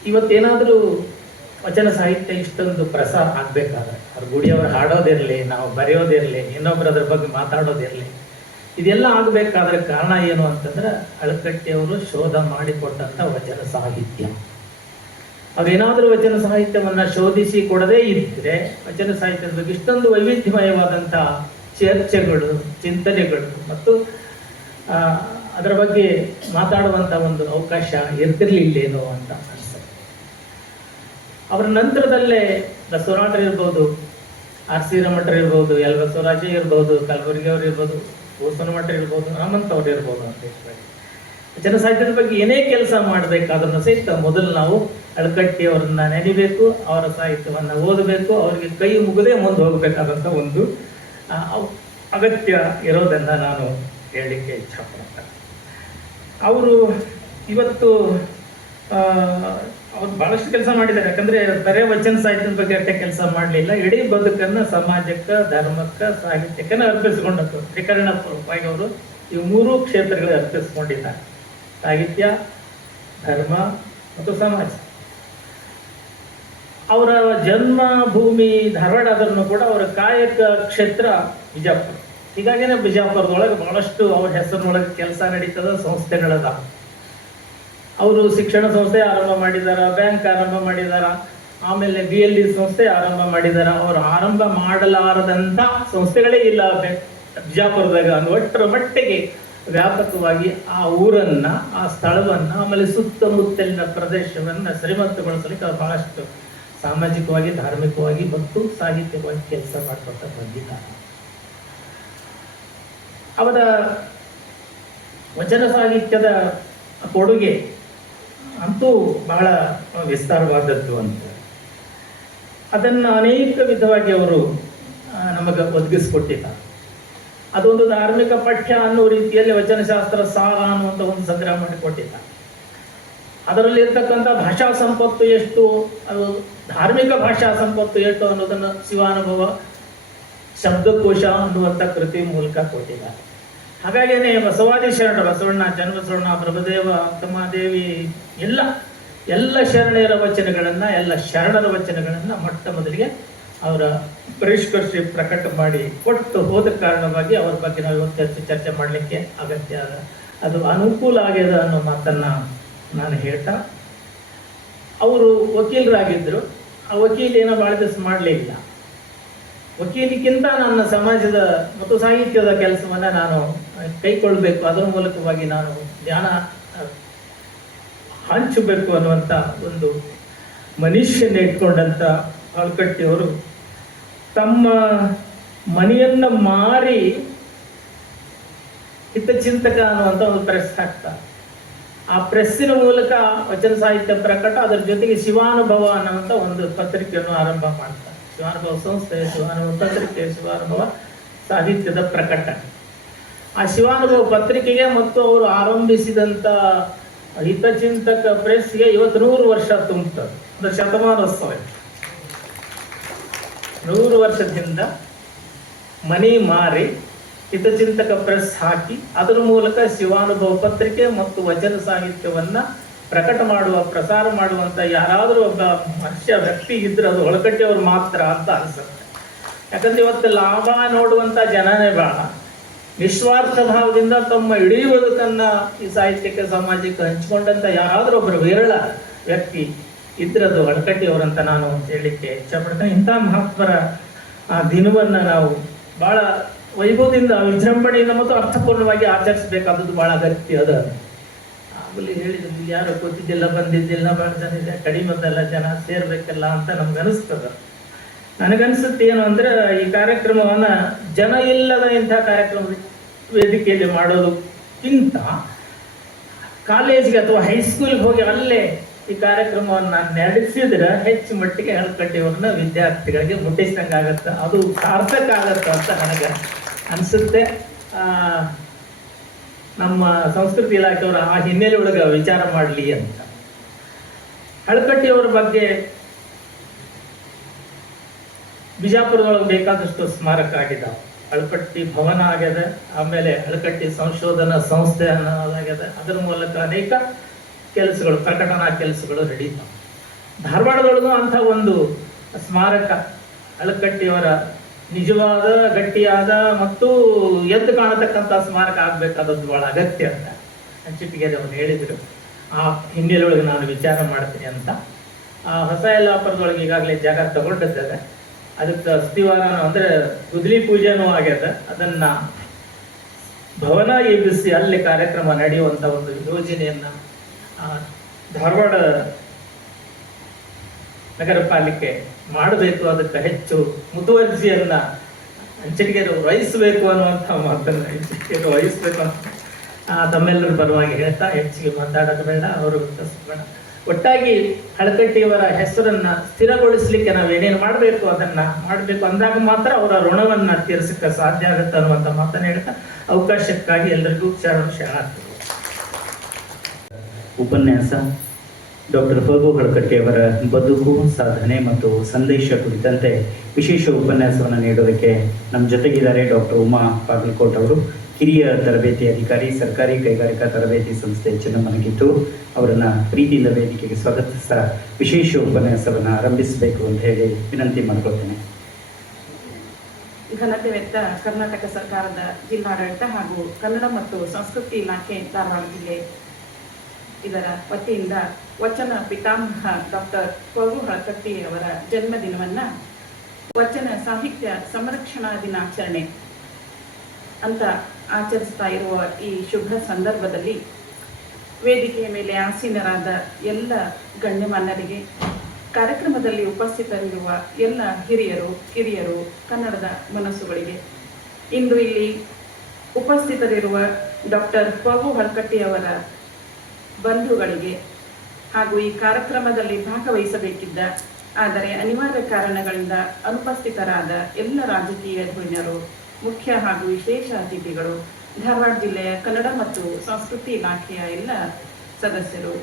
ಇವತ್ತೇನಾದರೂ ವಚನ ಸಾಹಿತ್ಯ ಇಷ್ಟೊಂದು ಪ್ರಸಾರ ಆಗಬೇಕಾದ್ರೆ, ಅವ್ರ ಗುಡಿಯವರು ಹಾಡೋದಿರಲಿ, ನಾವು ಬರೆಯೋದಿರಲಿ, ಇನ್ನೊಬ್ಬರು ಅದ್ರ ಬಗ್ಗೆ ಮಾತಾಡೋದಿರಲಿ, ಇದೆಲ್ಲ ಆಗಬೇಕಾದ್ರೆ ಕಾರಣ ಏನು ಅಂತಂದ್ರೆ ಹಳಕಟ್ಟಿಯವರು ಶೋಧ ಮಾಡಿಕೊಟ್ಟಂಥ ವಚನ ಸಾಹಿತ್ಯ. ಅವ್ರೇನಾದರೂ ವಚನ ಸಾಹಿತ್ಯವನ್ನು ಶೋಧಿಸಿ ಕೊಡದೇ ಇದ್ದರೆ ವಚನ ಸಾಹಿತ್ಯದ ಬಗ್ಗೆ ಇಷ್ಟೊಂದು ವೈವಿಧ್ಯಮಯವಾದಂಥ ಚರ್ಚೆಗಳು, ಚಿಂತನೆಗಳು ಮತ್ತು ಅದರ ಬಗ್ಗೆ ಮಾತಾಡುವಂಥ ಒಂದು ಅವಕಾಶ ಇರ್ತಿರ್ಲಿಲ್ಲೇನೋ ಅಂತ ಅನಿಸುತ್ತೆ. ಅವರ ನಂತರದಲ್ಲೇ ಬಸವರಾಜರು ಇರ್ಬೋದು, ಆರ್ ಸಿ ರಮಠರು ಇರ್ಬೋದು, ಎಲ್ ಬಸವರಾಜ ಇರ್ಬೋದು, ಕಲಬುರ್ಗಿ ಅವರು ಇರ್ಬೋದು, ಮಠ ಇರ್ಬೋದು, ರಾಮಂತ್ ಅವ್ರು ಇರ್ಬೋದು ಅಂತ ಹೇಳ್ತಾರೆ. ವಚನ ಸಾಹಿತ್ಯದ ಬಗ್ಗೆ ಏನೇ ಕೆಲಸ ಮಾಡಬೇಕಾದ್ರೂ ಸಹಿತ ಮೊದಲು ನಾವು ಹಳಕಟ್ಟಿಯವರನ್ನ ನೆನೀಬೇಕು, ಅವರ ಸಾಹಿತ್ಯವನ್ನು ಓದಬೇಕು, ಅವರಿಗೆ ಕೈ ಮುಗದೇ ಮುಂದೆ ಹೋಗಬೇಕಾದಂಥ ಒಂದು ಅಗತ್ಯ ಇರೋದನ್ನು ನಾನು ಹೇಳಲಿಕ್ಕೆ ಇಚ್ಛಪಡ್ತೇನೆ. ಅವರು ಇವತ್ತು ಅವ್ರು ಭಾಳಷ್ಟು ಕೆಲಸ ಮಾಡಿದ್ದಾರೆ. ಯಾಕಂದರೆ ಬರೇ ವಚನ ಸಾಹಿತ್ಯದ ಬಗ್ಗೆ ಅಷ್ಟೇ ಕೆಲಸ ಮಾಡಲಿಲ್ಲ, ಇಡೀ ಬದುಕನ್ನು ಸಮಾಜಕ್ಕೆ, ಧರ್ಮಕ್ಕೆ, ಸಾಹಿತ್ಯಕ್ಕೆ ಅರ್ಪಿಸ್ಕೊಂಡದ್ದು. ತ್ರಿಕರಣಪೂರ್ವಕವಾಗಿ ಅವರು ಈ 3 ಕ್ಷೇತ್ರಗಳಿಗೆ ಅರ್ಪಿಸ್ಕೊಂಡಿದ್ದಾರೆ: ಸಾಹಿತ್ಯ, ಧರ್ಮ ಮತ್ತು ಸಮಾಜ. ಅವರ ಜನ್ಮ ಭೂಮಿ ಧಾರವಾಡ ಆದ್ರೂ ಕೂಡ ಅವರ ಕಾಯಕ ಕ್ಷೇತ್ರ ಬಿಜಾಪುರ. ಹೀಗಾಗಿನೇ ಬಿಜಾಪುರದೊಳಗೆ ಬಹಳಷ್ಟು ಅವ್ರ ಹೆಸರಿನೊಳಗೆ ಕೆಲಸ ನಡೀತದ, ಸಂಸ್ಥೆಗಳದ. ಅವರು ಶಿಕ್ಷಣ ಸಂಸ್ಥೆ ಆರಂಭ ಮಾಡಿದಾರ, ಬ್ಯಾಂಕ್ ಆರಂಭ ಮಾಡಿದಾರ, ಆಮೇಲೆ BLD ಸಂಸ್ಥೆ ಆರಂಭ ಮಾಡಿದಾರ. ಅವರು ಆರಂಭ ಮಾಡಲಾರದಂಥ ಸಂಸ್ಥೆಗಳೇ ಇಲ್ಲ ಬಿಜಾಪುರದಾಗ ಅನ್ನುವಷ್ಟರ ಮಟ್ಟಿಗೆ ವ್ಯಾಪಕವಾಗಿ ಆ ಊರನ್ನ, ಆ ಸ್ಥಳವನ್ನ, ಆಮೇಲೆ ಸುತ್ತಮುತ್ತಲಿನ ಪ್ರದೇಶವನ್ನ ಶ್ರೀಮಂತಗೊಳಿಸಲಿಕ್ಕೆ ಅವರು ಬಹಳಷ್ಟು ಸಾಮಾಜಿಕವಾಗಿ, ಧಾರ್ಮಿಕವಾಗಿ ಮತ್ತು ಸಾಹಿತ್ಯವಾಗಿ ಕೆಲಸ ಮಾಡ್ಕೊತ ಬಂದಿದ್ದಾರೆ. ಅವರ ವಚನ ಸಾಹಿತ್ಯದ ಕೊಡುಗೆ ಅಂತೂ ಬಹಳ ವಿಸ್ತಾರವಾದದ್ದು ಅಂತ. ಅದನ್ನು ಅನೇಕ ವಿಧವಾಗಿ ಅವರು ನಮಗೆ ಒದಗಿಸ್ಕೊಟ್ಟಿದ್ದಾರೆ. ಅದೊಂದು ಧಾರ್ಮಿಕ ಪಠ್ಯ ಅನ್ನೋ ರೀತಿಯಲ್ಲಿ ವಚನಶಾಸ್ತ್ರ ಸಾರ ಅನ್ನುವಂಥ ಒಂದು ಸಂಗ್ರಹ ಮಾಡಿಕೊಟ್ಟಿದ್ದಾರೆ. ಅದರಲ್ಲಿ ಇರ್ತಕ್ಕಂಥ ಭಾಷಾ ಸಂಪತ್ತು ಎಷ್ಟು, ಅದು ಧಾರ್ಮಿಕ ಭಾಷಾ ಸಂಪತ್ತು ಎಷ್ಟು ಅನ್ನೋದನ್ನು ಶಿವಾನುಭವ ಶಬ್ದಕೋಶ ಅನ್ನುವಂಥ ಕೃತಿ ಮೂಲಕ ಕೊಟ್ಟಿದ್ದಾರೆ. ಹಾಗಾಗಿಯೇ ಬಸವಾದಿ ಶರಣರು, ಬಸವಣ್ಣ, ಚನ್ನಬಸವಣ್ಣ, ಪ್ರಭುದೇವ, ತಮ್ಮದೇವಿ ಎಲ್ಲ ಶರಣೆಯರ ವಚನಗಳನ್ನು, ಎಲ್ಲ ಶರಣರ ವಚನಗಳನ್ನು ಮೊಟ್ಟ ಮೊದಲಿಗೆ ಅವರ ಪರಿಷ್ಕರಿಸಿ ಪ್ರಕಟ ಮಾಡಿ ಕೊಟ್ಟು ಹೋದ ಕಾರಣವಾಗಿ ಅವ್ರ ಬಗ್ಗೆ ನಾವು ಇವತ್ತು ಚರ್ಚೆ ಮಾಡಲಿಕ್ಕೆ ಅಗತ್ಯ ಅದು ಅನುಕೂಲ ಆಗ್ಯದ ಅನ್ನೋ ಮಾತನ್ನು ನಾನು ಹೇಳ್ತಾ, ಅವರು ವಕೀಲರಾಗಿದ್ದರು. ಆ ವಕೀಲ ಏನೋ ಭಾಳ ದಿವಸ ಮಾಡಲೇ ಇಲ್ಲ. ವಕೀಲಿಗಿಂತ ನನ್ನ ಸಮಾಜದ ಮತ್ತು ಸಾಹಿತ್ಯದ ಕೆಲಸವನ್ನು ನಾನು ಕೈಗೊಳ್ಳಬೇಕು, ಅದರ ಮೂಲಕವಾಗಿ ನಾನು ಜ್ಞಾನ ಹಂಚಬೇಕು ಅನ್ನುವಂಥ ಒಂದು ಮನುಷ್ಯನ ಇಟ್ಕೊಂಡಂಥ ಆಳ್ಕಟ್ಟಿಯವರು ತಮ್ಮ ಮನೆಯನ್ನು ಮಾರಿ ಹಿತಚಿಂತಕ ಅನ್ನುವಂಥ ಒಂದು ಪ್ರೆಸ್ ಹಾಕ್ತಾರೆ. ಆ ಪ್ರೆಸ್ಸಿನ ಮೂಲಕ ವಚನ ಸಾಹಿತ್ಯ ಪ್ರಕಟ, ಅದರ ಜೊತೆಗೆ ಶಿವಾನುಭವ ಅನ್ನುವಂಥ ಒಂದು ಪತ್ರಿಕೆಯನ್ನು ಆರಂಭ ಮಾಡ್ತಾರೆ. ಶಿವಾನುಭವ ಸಂಸ್ಥೆ, ಶಿವಾನುಭವ ಪತ್ರಿಕೆ, ಶಿವಾನುಭವ ಸಾಹಿತ್ಯದ ಪ್ರಕಟ. ಆ ಶಿವಾನುಭವ ಪತ್ರಿಕೆಗೆ ಮತ್ತು ಅವರು ಆರಂಭಿಸಿದಂಥ ಹಿತಚಿಂತಕ ಪ್ರೆಸ್ಗೆ ಇವತ್ತು 100 ವರ್ಷ ತುಂಬುತ್ತದೆ. ಅಂದರೆ ಶತಮಾನೋತ್ಸವ. 100 ವರ್ಷದಿಂದ ಮನೆ ಮಾರಿ ಹಿತಚಿಂತಕ ಪ್ರೆಸ್ ಹಾಕಿ ಅದರ ಮೂಲಕ ಶಿವಾನುಭವ ಪತ್ರಿಕೆ ಮತ್ತು ವಚನ ಸಾಹಿತ್ಯವನ್ನು ಪ್ರಕಟ ಮಾಡುವ, ಪ್ರಸಾರ ಮಾಡುವಂಥ ಯಾರಾದರೂ ಒಬ್ಬ ಮನುಷ್ಯ ವ್ಯಕ್ತಿ ಇದ್ರೆ ಅದು ಹೊಳಕಟ್ಟಿಯವರು ಮಾತ್ರ ಅಂತ ಅನಿಸುತ್ತೆ. ಯಾಕಂದ್ರೆ ಇವತ್ತು ಲಾಭ ನೋಡುವಂಥ ಜನನೇ ಬೇಡ, ನಿಸ್ವಾರ್ಥ ಭಾವದಿಂದ ತಮ್ಮ ಇಡೀ ಬದುಕನ್ನು ಈ ಸಾಹಿತ್ಯಕ್ಕೆ, ಸಮಾಜಕ್ಕೆ ಹಂಚಿಕೊಂಡಂಥ ಯಾರಾದರೂ ಒಬ್ಬರು ವಿರಳ ವ್ಯಕ್ತಿ ಇದ್ರೆ ಅದು ಹೊಳಕಟ್ಟಿಯವರಂತ ನಾನು ಹೇಳಲಿಕ್ಕೆ ಇಷ್ಟಪಡ್ತೇನೆ. ಇಂಥ ಮಹತ್ವರ ಆ ದಿನವನ್ನು ನಾವು ಭಾಳ ವೈಭವದಿಂದ, ವಿಜೃಂಭಣೆಯಿಂದ ಮತ್ತು ಅರ್ಥಪೂರ್ಣವಾಗಿ ಆಚರಿಸಬೇಕಾದದ್ದು ಭಾಳ ಅಗತ್ಯ ಅದ. ಆಮೇಲೆ ಹೇಳಿದ್ರು ಯಾರು ಗೊತ್ತಿದ್ದಿಲ್ಲ, ಬಂದಿದ್ದಿಲ್ಲ, ಭಾಳ ಜನ ಇದೆ, ಕಡಿಮೆಲ್ಲ ಜನ ಸೇರ್ಬೇಕಲ್ಲ ಅಂತ ನಮ್ಗನಿಸ್ತದ. ನನಗನ್ಸುತ್ತೆ ಏನು ಅಂದರೆ, ಈ ಕಾರ್ಯಕ್ರಮವನ್ನು ಜನ ಇಲ್ಲದ ಇಂಥ ಕಾರ್ಯಕ್ರಮ ವೇದಿಕೆಯಲ್ಲಿ ಮಾಡೋದಕ್ಕಿಂತ ಕಾಲೇಜಿಗೆ ಅಥವಾ ಹೈಸ್ಕೂಲ್ಗೆ ಹೋಗಿ ಅಲ್ಲೇ ಈ ಕಾರ್ಯಕ್ರಮವನ್ನು ನಡೆಸಿದ್ರೆ ಹೆಚ್ಚು ಮಟ್ಟಿಗೆ ಹಳಕಟ್ಟಿಯವ್ರನ್ನ ವಿದ್ಯಾರ್ಥಿಗಳಿಗೆ ಮುಟ್ಟಿಸಿದಂಗೆ ಆಗತ್ತೆ, ಅದು ಸಾರ್ಥಕ ಆಗತ್ತೆ ಅಂತ ನನಗೆ ಅನಿಸುತ್ತೆ. ನಮ್ಮ ಸಂಸ್ಕೃತಿ ಇಲಾಖೆಯವರು ಆ ಹಿನ್ನೆಲೆ ಒಳಗೆ ವಿಚಾರ ಮಾಡಲಿ ಅಂತ. ಹಳಕಟ್ಟಿಯವರ ಬಗ್ಗೆ ಬಿಜಾಪುರದೊಳಗೆ ಬೇಕಾದಷ್ಟು ಸ್ಮಾರಕ ಆಗಿದ್ದಾವೆ. ಹಳಕಟ್ಟಿ ಭವನ ಆಗ್ಯದ, ಆಮೇಲೆ ಹಳಕಟ್ಟಿ ಸಂಶೋಧನಾ ಸಂಸ್ಥೆ ಅನ್ನೋದಾಗ್ಯದ. ಅದರ ಮೂಲಕ ಅನೇಕ ಕೆಲಸಗಳು, ಪ್ರಕಟಣಾ ಕೆಲಸಗಳು ನಡೀತಾವೆ. ಧಾರವಾಡದೊಳಗೂ ಅಂಥ ಒಂದು ಸ್ಮಾರಕ, ಹಳಕಟ್ಟಿಯವರ ನಿಜವಾದ, ಗಟ್ಟಿಯಾದ ಮತ್ತು ಎದ್ದು ಕಾಣತಕ್ಕಂಥ ಸ್ಮಾರಕ ಆಗಬೇಕಾದದ್ದು ಭಾಳ ಅಗತ್ಯ ಅಂತ ಚಿಟ್ಟಿಗೆರೆ ಅವರು ಹೇಳಿದರು. ಆ ಹಿನ್ನೆಲೆಯೊಳಗೆ ನಾನು ವಿಚಾರ ಮಾಡ್ತೀನಿ ಅಂತ. ಆ ಹೊಸ ಯಲ್ಲಾಪುರದೊಳಗೆ ಈಗಾಗಲೇ ಜಾಗ ತಗೊಂಡಿದ್ದೇವೆ. ಅದಕ್ಕೆ ಅಸ್ಥಿವಾರ ಅಂದರೆ ಗುದ್ಲಿ ಪೂಜೆನೂ ಆಗ್ಯದ. ಅದನ್ನು ಭವನ ಎಬ್ಬಿಸಿ ಅಲ್ಲಿ ಕಾರ್ಯಕ್ರಮ ನಡೆಯುವಂಥ ಒಂದು ಯೋಜನೆಯನ್ನು ಧಾರವಾಡ ನಗರ ಪಾಲಿಕೆ ಮಾಡಬೇಕು, ಅದಕ್ಕೆ ಹೆಚ್ಚು ಮುತುವರ್ಜಿಯನ್ನು ಹಂಚಿಕೆಗೆ ವಹಿಸಬೇಕು ಅನ್ನುವಂಥ ಮಾತನ್ನು ಹಂಚಿಕೆಗೆ ವಹಿಸಬೇಕು ಅಂತ ತಮ್ಮೆಲ್ಲರ ಪರವಾಗಿ ಹೇಳ್ತಾ ಹೆಚ್ಚಿಗೆ ಮಾತಾಡೋದು ಬೇಡ, ಅವರು ಬೇಡ. ಒಟ್ಟಾಗಿ ಹಳಕಟ್ಟಿಯವರ ಹೆಸರನ್ನು ಸ್ಥಿರಗೊಳಿಸಲಿಕ್ಕೆ ನಾವು ಏನೇನು ಮಾಡಬೇಕು ಅದನ್ನು ಮಾಡಬೇಕು ಅಂದಾಗ ಮಾತ್ರ ಅವರ ಋಣವನ್ನು ತೀರಿಸಕ್ಕೆ ಸಾಧ್ಯ ಆಗುತ್ತೆ ಅನ್ನುವಂಥ ಮಾತನ್ನು ಹೇಳ್ತಾ ಅವಕಾಶಕ್ಕಾಗಿ ಎಲ್ಲರಿಗೂ ಶರಣಾರ್ಥಿ. ಉಪನ್ಯಾಸ ಡಾಕ್ಟರ್ ಫಗು ಹಳಕಟ್ಟಿಯವರ ಬದುಕು, ಸಾಧನೆ ಮತ್ತು ಸಂದೇಶ ಕುರಿತಂತೆ ವಿಶೇಷ ಉಪನ್ಯಾಸವನ್ನು ನೀಡೋದಕ್ಕೆ ನಮ್ಮ ಜೊತೆಗಿದ್ದಾರೆ ಡಾಕ್ಟರ್ ಉಮಾ ಬಾಗಲಕೋಟ್ ಅವರು, ಹಿರಿಯ ತರಬೇತಿ ಅಧಿಕಾರಿ, ಸರ್ಕಾರಿ ಕೈಗಾರಿಕಾ ತರಬೇತಿ ಸಂಸ್ಥೆ ಚೆನ್ನಮ್ಮನಗಿದ್ದು. ಅವರನ್ನು ಪ್ರೀತಿಯಿಂದ ವೇದಿಕೆಗೆ ಸ್ವಾಗತಿಸ್ತಾ ವಿಶೇಷ ಉಪನ್ಯಾಸವನ್ನು ಆರಂಭಿಸಬೇಕು ಅಂತ ಹೇಳಿ ವಿನಂತಿ ಮಾಡ್ಕೊಳ್ತೇನೆ. ಘನತೆ ವೆತ್ತ ಕರ್ನಾಟಕ ಸರ್ಕಾರದ ಜಿಲ್ಲಾಡಳಿತ ಹಾಗೂ ಕನ್ನಡ ಮತ್ತು ಸಂಸ್ಕೃತಿ ಇಲಾಖೆ ಧಾರವಾಡ ಜಿಲ್ಲೆ ಇದರ ವತಿಯಿಂದ ವಚನ ಪಿತಾಮಹ ಡಾಕ್ಟರ್ ಫಗು ಹಳಕಟ್ಟಿ ಅವರ ಜನ್ಮದಿನವನ್ನು ವಚನ ಸಾಹಿತ್ಯ ಸಂರಕ್ಷಣಾ ದಿನಾಚರಣೆ ಅಂತ ಆಚರಿಸ್ತಾ ಇರುವ ಈ ಶುಭ ಸಂದರ್ಭದಲ್ಲಿ ವೇದಿಕೆಯ ಮೇಲೆ ಆಸೀನರಾದ ಎಲ್ಲ ಗಣ್ಯಮಾನ್ಯರಿಗೆ, ಕಾರ್ಯಕ್ರಮದಲ್ಲಿ ಉಪಸ್ಥಿತರಿರುವ ಎಲ್ಲ ಹಿರಿಯರು, ಕಿರಿಯರು, ಕನ್ನಡದ ಮನಸ್ಸುಗಳಿಗೆ, ಇಂದು ಇಲ್ಲಿ ಉಪಸ್ಥಿತರಿರುವ ಡಾಕ್ಟರ್ ಫಗು ಹಳಕಟ್ಟಿಯವರ ಬಂಧುಗಳಿಗೆ ಹಾಗೂ ಈ ಕಾರ್ಯಕ್ರಮದಲ್ಲಿ ಭಾಗವಹಿಸಬೇಕಿದ್ದ ಆದರೆ ಅನಿವಾರ್ಯ ಕಾರಣಗಳಿಂದ ಅನುಪಸ್ಥಿತರಾದ ಎಲ್ಲ ರಾಜಕೀಯ ಧುರೀಣರು, ಮುಖ್ಯ ಹಾಗೂ ವಿಶೇಷ ಅತಿಥಿಗಳು, ಧಾರವಾಡ ಜಿಲ್ಲೆಯ ಕನ್ನಡ ಮತ್ತು ಸಂಸ್ಕೃತಿ ಇಲಾಖೆಯ ಎಲ್ಲ ಸದಸ್ಯರು,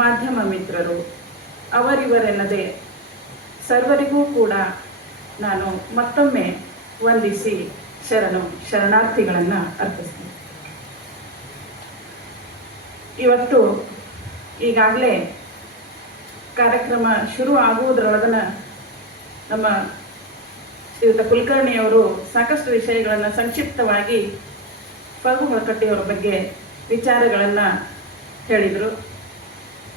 ಮಾಧ್ಯಮ ಮಿತ್ರರು, ಅವರಿವರೆನ್ನದೇ ಸರ್ವರಿಗೂ ಕೂಡ ನಾನು ಮತ್ತೊಮ್ಮೆ ವಂದಿಸಿ ಶರಣಾರ್ಥಿಗಳನ್ನು ಅರ್ಪಿಸ್ತೀನಿ. ಇವತ್ತು ಈಗಾಗಲೇ ಕಾರ್ಯಕ್ರಮ ಶುರು ಆಗುವುದರೊಳಗನ ನಮ್ಮ ಶ್ರೀಯುತ ಕುಲಕರ್ಣಿಯವರು ಸಾಕಷ್ಟು ವಿಷಯಗಳನ್ನು ಸಂಕ್ಷಿಪ್ತವಾಗಿ ಫಗು ಹೊಳಕಟ್ಟಿಯವರ ಬಗ್ಗೆ ವಿಚಾರಗಳನ್ನು ಹೇಳಿದರು.